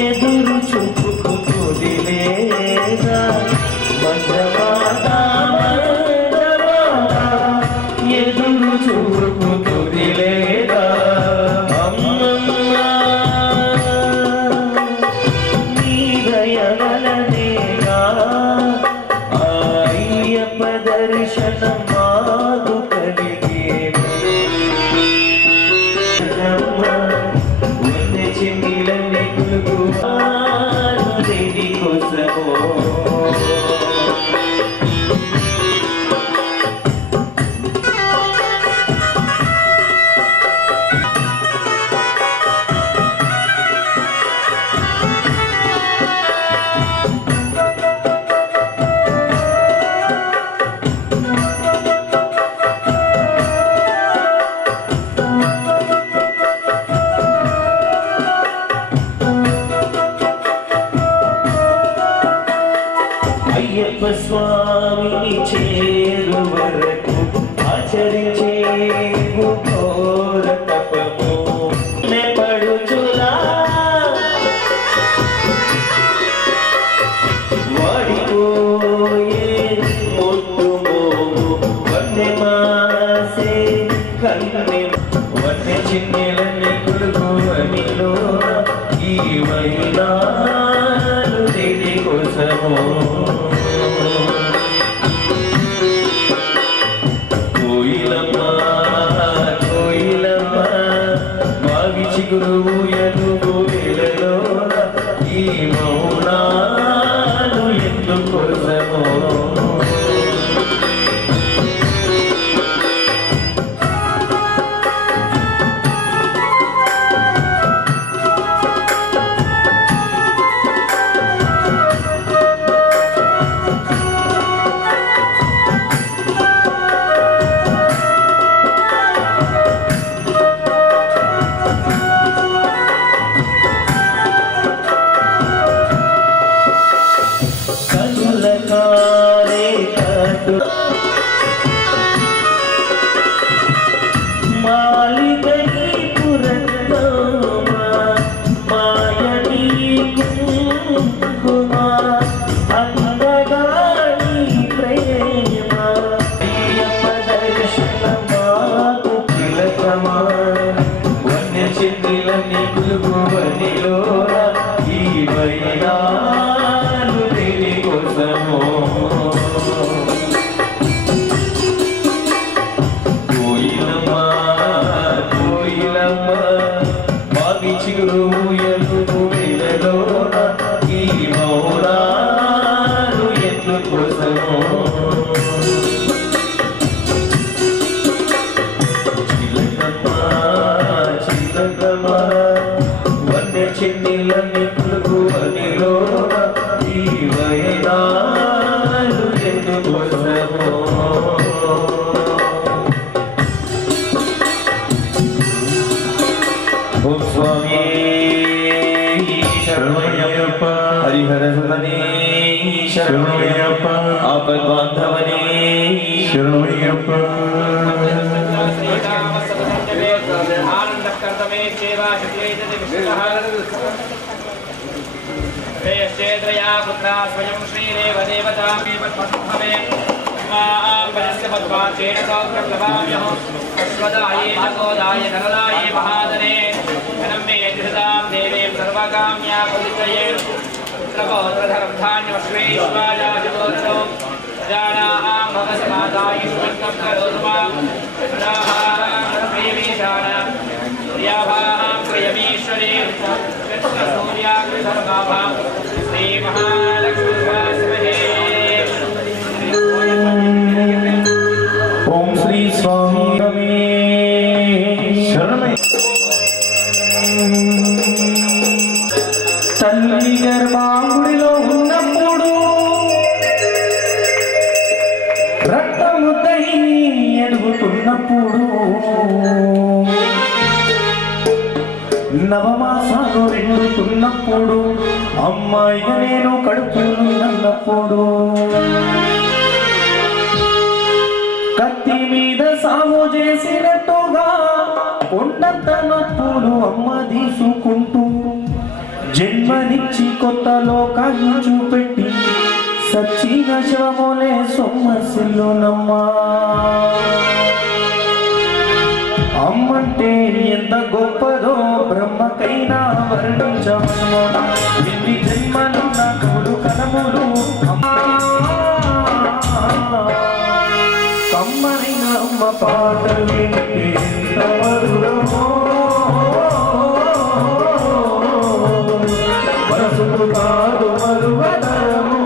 ఎదురు చూపుకుదిలేగా ఎదురు చూపుకుదిలేగా నీ దయవలనేగా అయ్యప్ప దర్శనం మాకు కలిగే చిన్నెలని కొడుకోవనిలో ఈ వైనాలు దేని కోసమో కోయిలమ్మ కోయిలమ్మ మావి చిగురు ఎలుగు వేలలో ఈ మౌనాలు ఎందుకోసమో स्वयं श्रीदेव देवता मे पद्मभवे मापयस्य पद्माचेन सौख्यं लभाम्यः अश्वदाये नकोदाय नरदाये महादने धनं मे धृतां देवीं सर्वकाम्या परिचये पुत्रपौत्रधरं धान्यं श्रीश्वाजाजगोदरो जानां भवसमादायुष्मन्तं करोतु मां प्रियमीशानां प्रियाभां प्रियमीश्वरी कृष्णसूर्याग्निधर्माभां ओम श्री स्वामी शरण तल्ली गर्भांगुडिलो ఉన్నప్పుడు రక్తముద్దై ఎదుగుతున్నప్పుడు నవమాసాలు రెండుతున్నప్పుడు అమ్మాయిగా నేను కడుపునున్నప్పుడు కత్తి మీద సాగు చేసినట్టుగా కొండంత నొప్పులు అమ్మ తీసుకుంటూ జన్మనిచ్చి కొత్త లోకాన్ని చూపెట్టి సచ్చిన శవమోలే సొమ్మసిల్లునమ్మా అమ్మంటే ఎంత గొప్పదో బ్రహ్మకైనా వర్ణించమను ఎన్ని జన్మలు నా తోడు కలములు కమ్మరైన అమ్మ పాటలు వింటే ఎంత మధురమో మనసుకు కాదు మరువదరము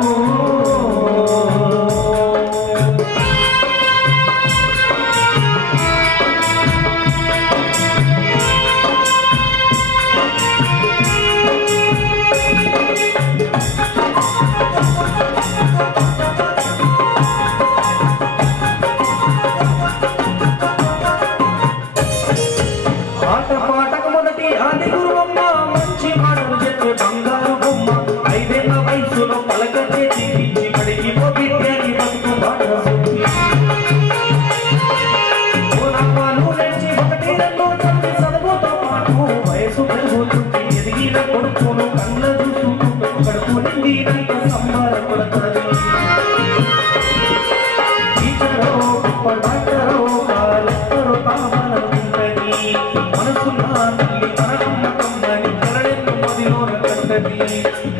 మనసు కాసున్నా తల్లి మరణమ్మకమ్మని జలడెన్ను మదిలోన కట్టది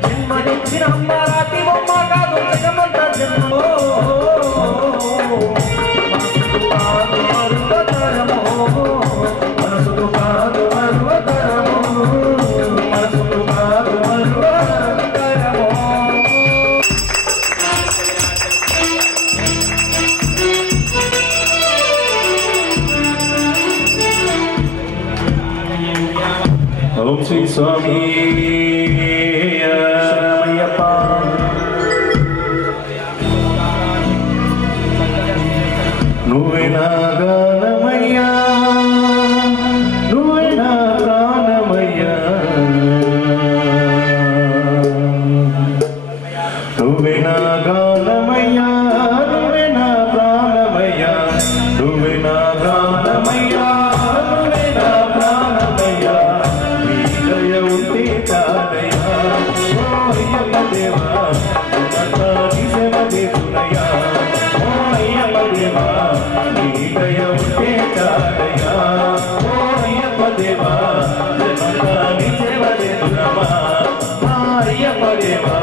జన్మనిచ్చిన అమ్మ రాతి బొమ్మ కాదు జగమంత జన్మో మనసుకు కాదు మరువతరమో మనసుకు కాదు మరువతరమో ఓం శ్రీ స్వామి శరణమయ్యప్ప నువ్వే నా గానమయ్యా నువ్వే నా ప్రాణమయ్యా నువ్వే నా గానమయ్యా నువ్వే నా ప్రాణమయ్యా నువ్వే నా గానమయ్యా నువ్వే నా ప్రాణమయ్యా నీ దయ ఉంటే చాలయ్యా ఓ అయ్యప్ప దేవా నీ సేవ చేస్తున్నయ్యా ఓ అయ్యప్ప దేవా నీ దయ ఉంటే చాలయ్యా ఓ అయ్యప్ప దేవా నీ సేవ చేస్తున్నమా అయ్యప్ప దేవా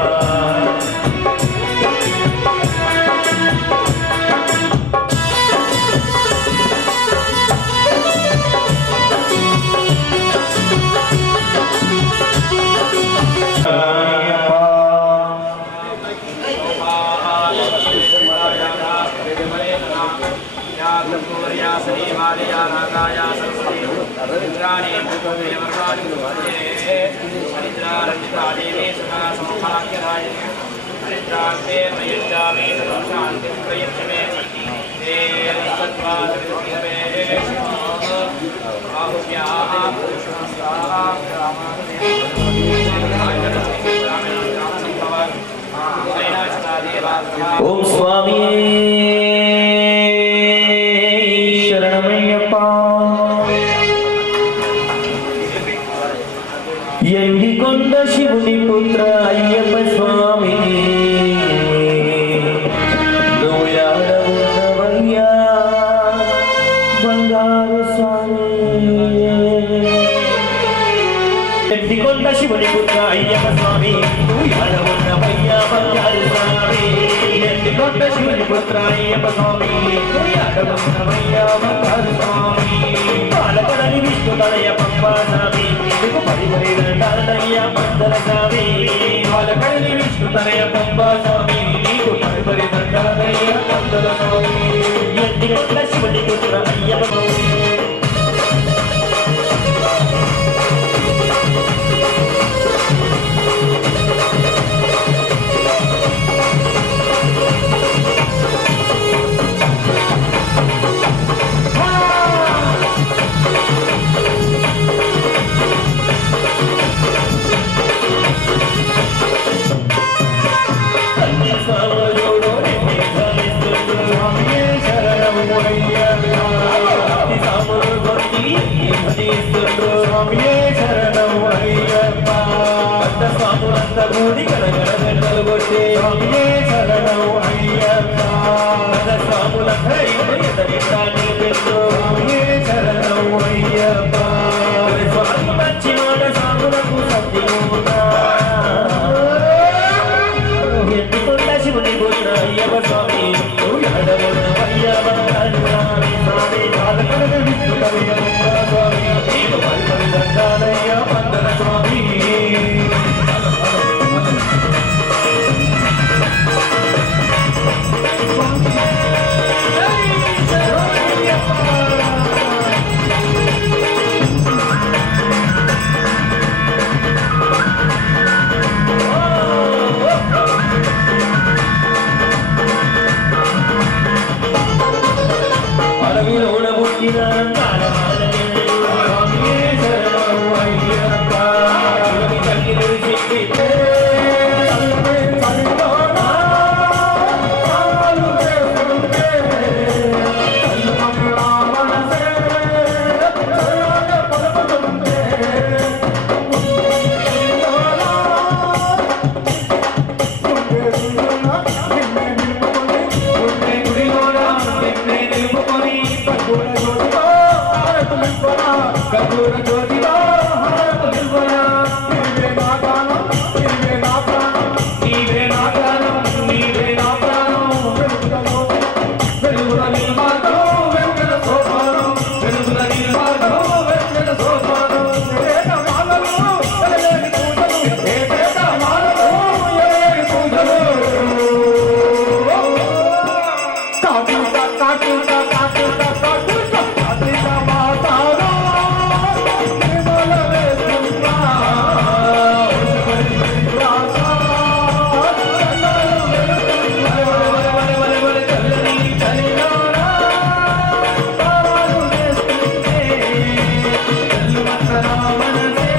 ఓం స్వామి శరణమయ్యప్ప ఎండికొండ శివుని పుత్ర అయ్యప్ప స్వామి నువ్వు యాడ ఉన్నవయ్యా బంగారు స్వామి ఎండికొండ శివుని పుత్ర అయ్యప్ప స్వామి నువ్వు యాడ ఉన్నవయ్యా బంగారు స్వామి ఎండికొండ శివుని పుత్ర అయ్యప్ప స్వామి నువ్వు యాడ ఉన్నవయ్యా బంగారు స్వామి పాలకడని విష్ణు తనయ పంపా స్వామి నీకు పరిపరి దండాలయ్య మందర స్వామి పాలకడని విష్ణు తనయ పంపా స్వామి నీకు పరిపరి దండాలయ్య మందర స్వామి ఎండికొండ శివుని పుత్ర అయ్యప్ప స్వామి జ్యోతివా హరకు నిల్వనా నీవే నా గానం నీవే నా ప్రాణం నీవే నా గానం నీవే నా ప్రాణం వెలుగుల నిల్మార్గం వెంకట సోపానం వెలుగుల నిల్మార్గం వెంకట సోపానం ఏట మాలలు ఎలేని పూజలు ఏట మాలలు ఎలేని పూజలు కాటుక కాటుక కాటుక కాటుక కాటుక మాతారా నిర్మల వేస్తున్నా రాసా చల్లని చలిలోనా తారాలు వేస్తుంటే చల్లుమన్న నా మనసే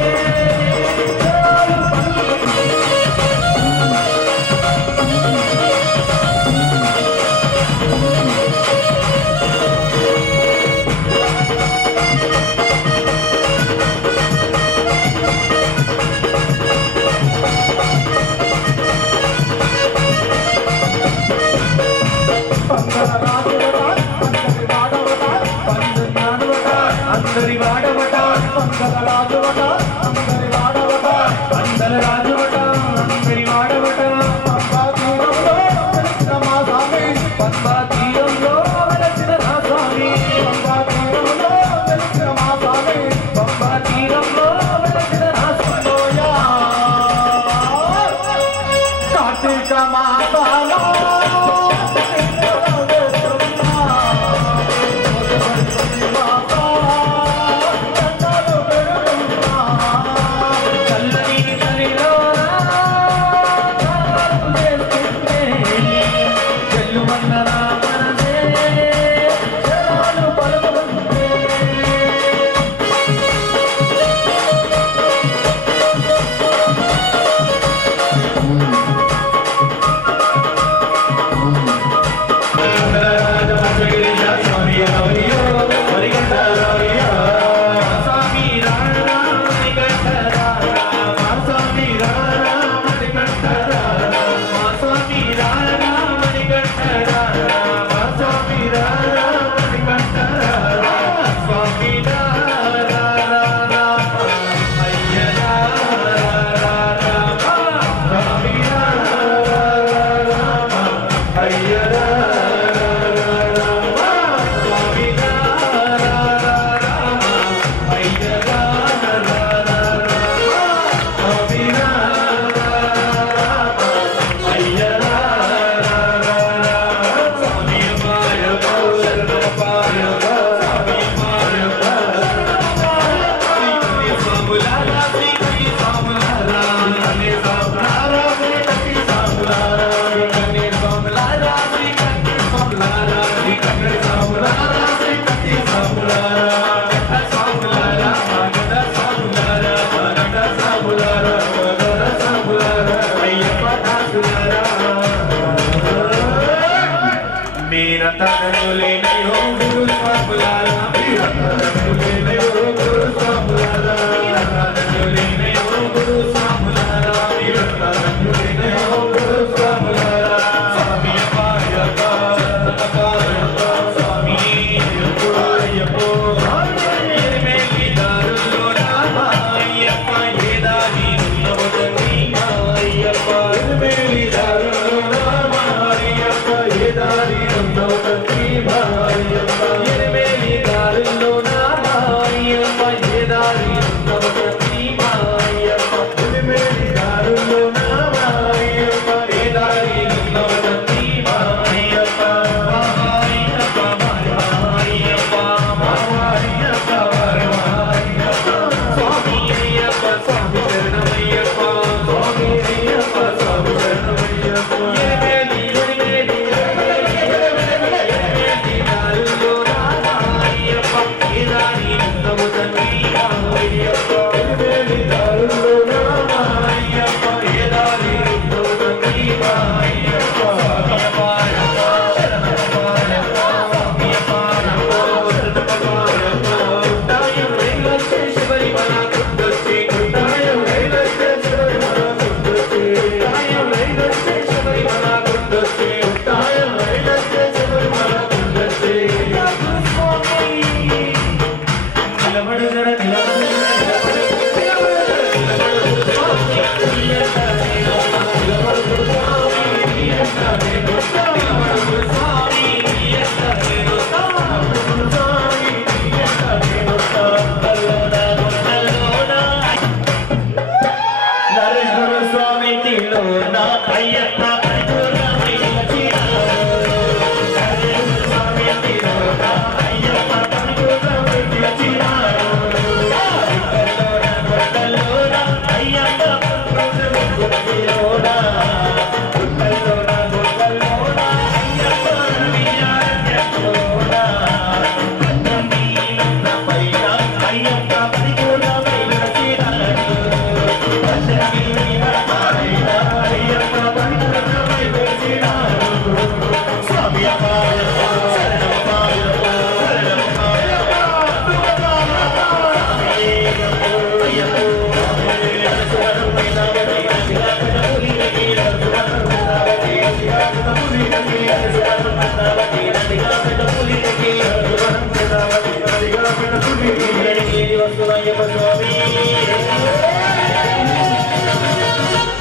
చాలు అందరి వాడవట పందల రాజువట అందరి వాడవట పందల రాజువట అందరి వాడవట పంబా తీరంలో వెలసిన మా స్వామి పంబా తీరంలో వెలసిన నా స్వామి పంబా తీరంలో వెలసిన మా స్వామి పంబా తీరంలో వెలసిన నా స్వామి కార్తీక మాతాలో మాతా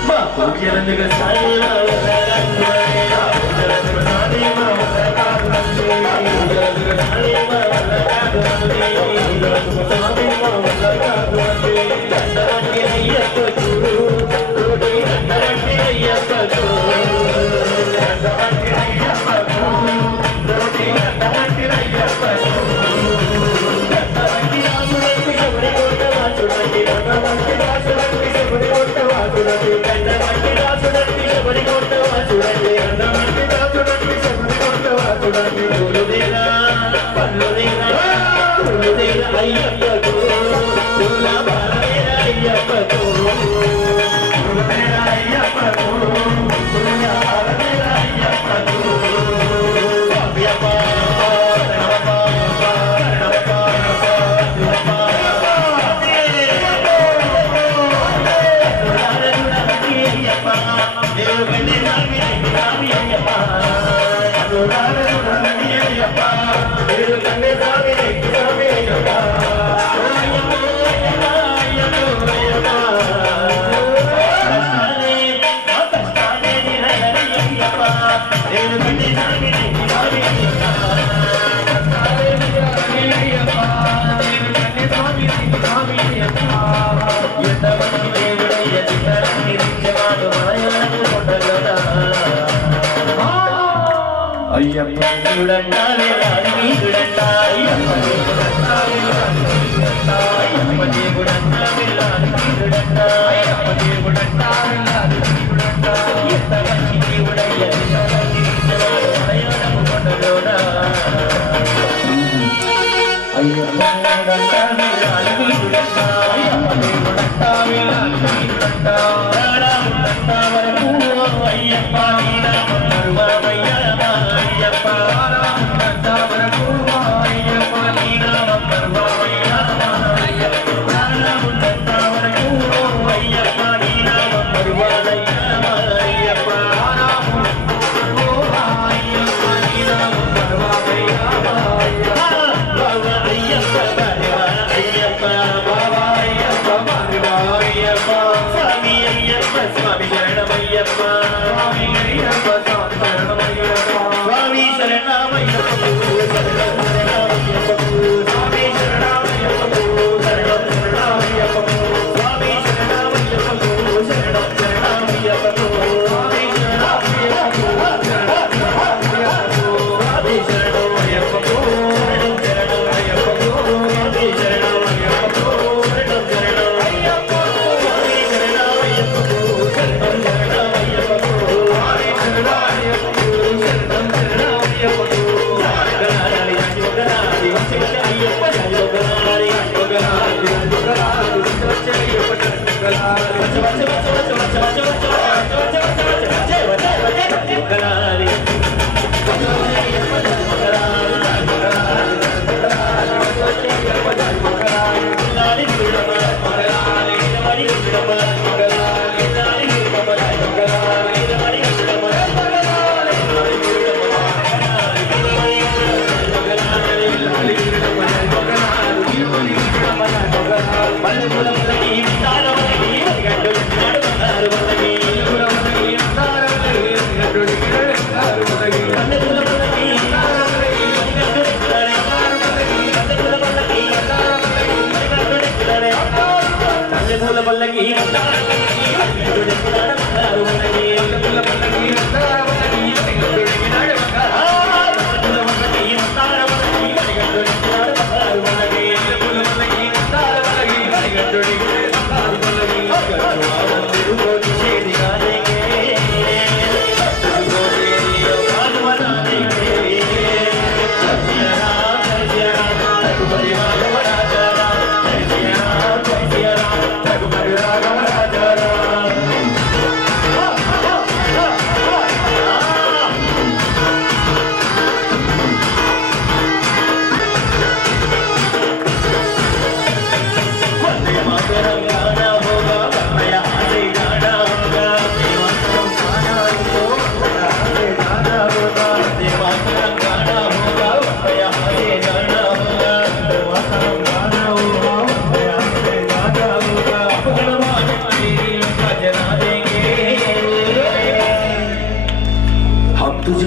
మా పూజలందుకు సాయినా అయ్యప్ప దేవుడంటావే రాణి దేవుడంటావే అయ్యప్ప దేవుడంటావే రాణి దేవుడంటావే అయ్యప్ప దేవుడంటావే రాణి దేవుడంటావే ఎంత మంచి దేవుడయ్య నిన్నవాడు మలయాళము కొండలోనా అయ్యప్ప దేవుడంటావే రాణి దేవుడంటావే అయ్యప్ప దేవుడంటావే రాణి దేవుడంటావే వరకు అయ్యప్ప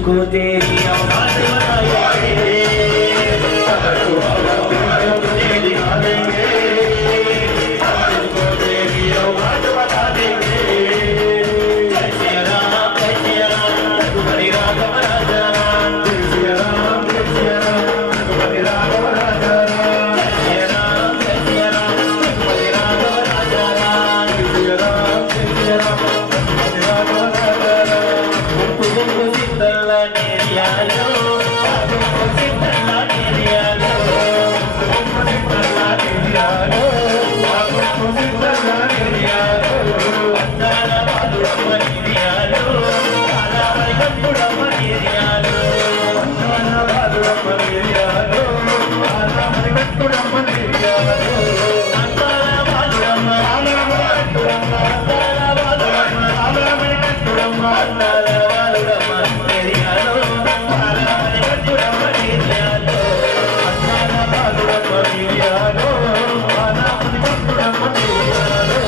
को तेरी औलाद बनाएंगे, तुझे दिखा देंगे, तुझको तेरी औलाद बना देंगे। जय सिया राम तुम्हारी राघव राजा, जय सिया राम तुम्हारी राघव राजा, जय सिया राम तुम्हारी राघव राजा, जय सिया राम तुम्हारी राघव राजा। तुमको सिद्धला नेरियालो, तुमको सिद्धला नेरियालो, तुमको सिद्धला नेरियालो, तुमको सिद्धला नेरियालो। अंदाला बालुरम्म नेरियालो, अंदाला मरिगंपुरम्म नेरियालो, अंदाला बालुरम्మ नेरियालो, अंदाला मरिगंपुरम्మ नेरियालो, अंदाला बालुरम्మ, अंदाला मरिगंपुरम्మ, अंदाला बालुरम्మ, अंदाला मरिगंपुरम्మ, अंदाला बालुरम्మ नेरियालो, अंदाला मरिगंपुरम्మ नेरियालो, अंदाला बालुरम्మ नेरियालो, अंदाला मरिगंपुरम्మ नेरियालो।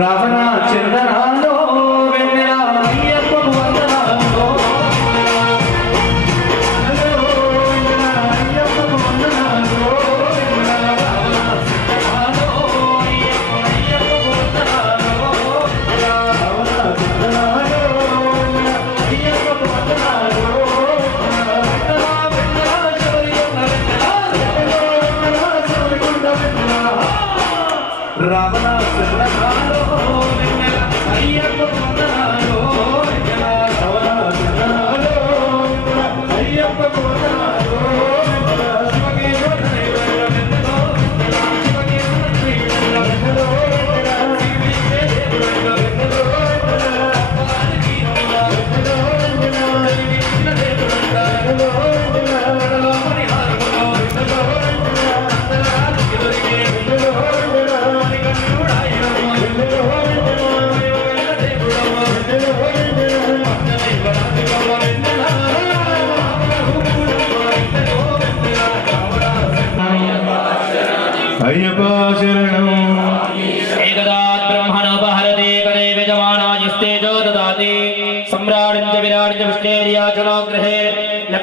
రావణ చందనాలో వెన్నెల అయ్యప్పకు వందనాలో అయ్యప్పకు వందనాలో రావణ చందనాలో అయ్యప్పకు వందనాలో రావణ చందనాలో అయ్యప్పకు వందనాలో వెన్నెల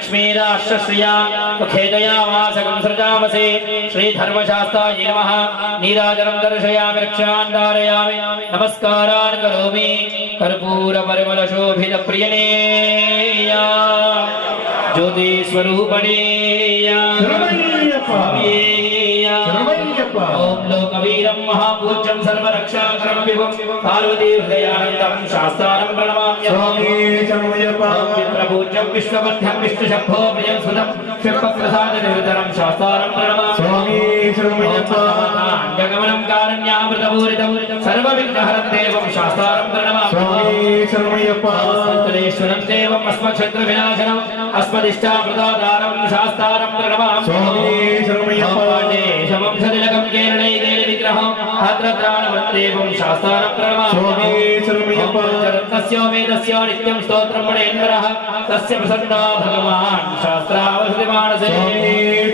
लक्ष्मीराष्ट्रश्रिया खेदयामासकं सृजामसे श्रीधर्मशास्त्रायै नमः नीराजनं दर्शयामि रक्षान् धारयामि नमस्कारान् करोमि कर्पूरपरिमलशोभितप्रियनेया ज्योतिस्वरूपणेया ओम लोकवीरं महापूज्यं सर्वरक्षाकरं विभुं पार्वती हृदयानन्दं शास्त्रारं प्रणमाम्यहम् प्रपूज्यं विश्वबन्धं विष्णुशम्भो प्रियं सुतं शिवप्रसादनिरतरं शास्त्रारं प्रणमाम्यहम् कारुण्यामृतपूरितं सर्वविघ्नहरं देवं शास्त्रारं प्रणमाम्यहम् देवम् अस्मक्षत्रविनाशनम् अस्मदिष्टामृतादारं शास्त्रारं प्रणमाम्यहम् सदिलकं केरळे विग्रहं भद्रत्राणवन्देवं शास्त्रारं प्रणमाम्यहम् तस्य वेदस्य नित्यं स्तोत्रं पठेन्नरः तस्य प्रसन्नो भगवान् शास्त्रावसतिमानसे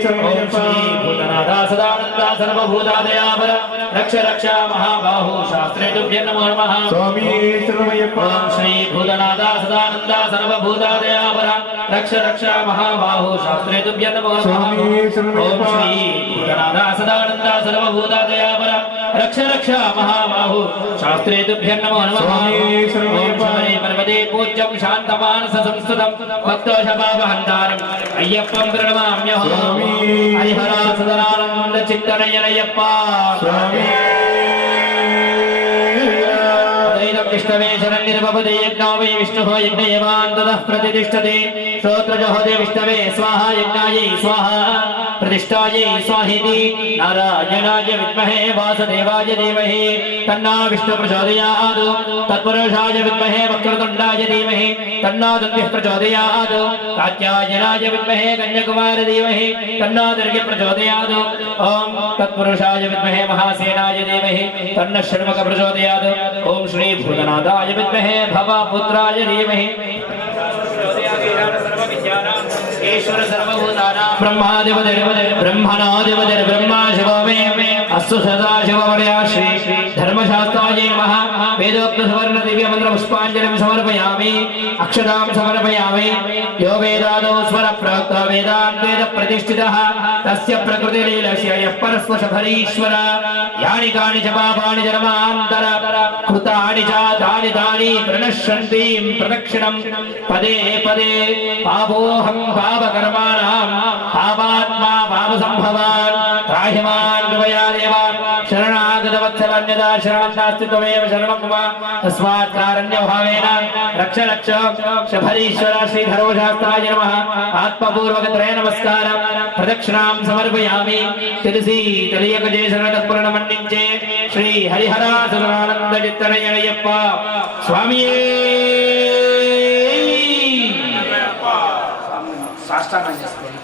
ओम श्री भूतनाथा सदानन्दा सर्वभूतादयावर रक्ष रक्षा महाबाहु शास्त्रे तुभ्यं नमो नमः ओम श्री भूतनाथा सदानन्दा सर्वभूतादयावर रक्ष रक्षा महाबाहु शास्त्रे तुभ्यं नमो नमः ओम श्री भूतनाथा सदानन्दा सर्वभूतादयावर रक्ष रक्षा महाबाहु शास्त्रे तुभ्यं नमो नमः ओम श्री पर्वते पूज्यं शान्तमानस संस्कृतं भक्तोषभावहन्तारम् अय्यप्पं प्रणमाम्यहम् हरिहरा सदानन्द चित्तनयनयप्पा विष्णवे शरण्यर्भवते यज्ञो वै विष्णुः यज्ञयवान् ततः प्रतिष्ठते श्रोत्रजहोदे विष्णवे स्वाहा यज्ञायै स्वाहा प्रतिष्ठायै स्वाहेति नारायणाय विद्महे वासुदेवाय धीमहि तन्नो विष्णुः प्रचोदयात् तत्पुरुषाय विद्महे वक्रतुण्डाय धीमहि तन्नो दुर्गः प्रचोदयात् कात्यायनाय विद्महे कन्याकुमारी धीमहि तन्नो दुर्गः प्रचोदयात् ओम तत्पुरुषाय विद्महे महासेनाय धीमहि तन्नः षण्मुखः प्रचोदयात् ओम श्री भूतनाथाय विद्महे भवपुत्राय धीमहि ईश्वर सर्वभूतानां ब्रह्मणाधिपतिर् ब्रह्मा शिवो मे अस्तु सदा शिववर्या श्री धर्मशास्त्राय नमः वेदोक्त सुवर्ण दिव्य मंत्र पुष्पांजलिं समर्पयामि अक्षतां समर्पयामि यो वेदादौ स्वर प्रोक्त वेदान्त वेद प्रतिष्ठितः तस्य प्रकृतिलीलस्य यः परस्वशभरीश्वर यानि कानि च पापानि जन्मान्तर कृतानि च तानि प्रणश्यन्तीं प्रदक्षिणं पदे पदे पापोऽहं पापकर्माणां पापात्मा पापसम्भवान् त्राहिमान् कृपया देव शरणागतवत्सलन्यदा शरणं नास्ति त्वमेव शरणं मम तस्मात् कारण्यभावेन रक्ष रक्ष शभरीश्वर श्रीधर्मशास्त्राय नमः आत्मपूर्वकत्रय नमस्कारं प्रदक्षिणां समर्पयामि तुलसी तलियकजे शरणतत्पूर्णमण्डिञ्चे श्री हरिहरा सदानन्द चित्तनयनयप्प स्वामिये साष्टांगं చేసుకోండి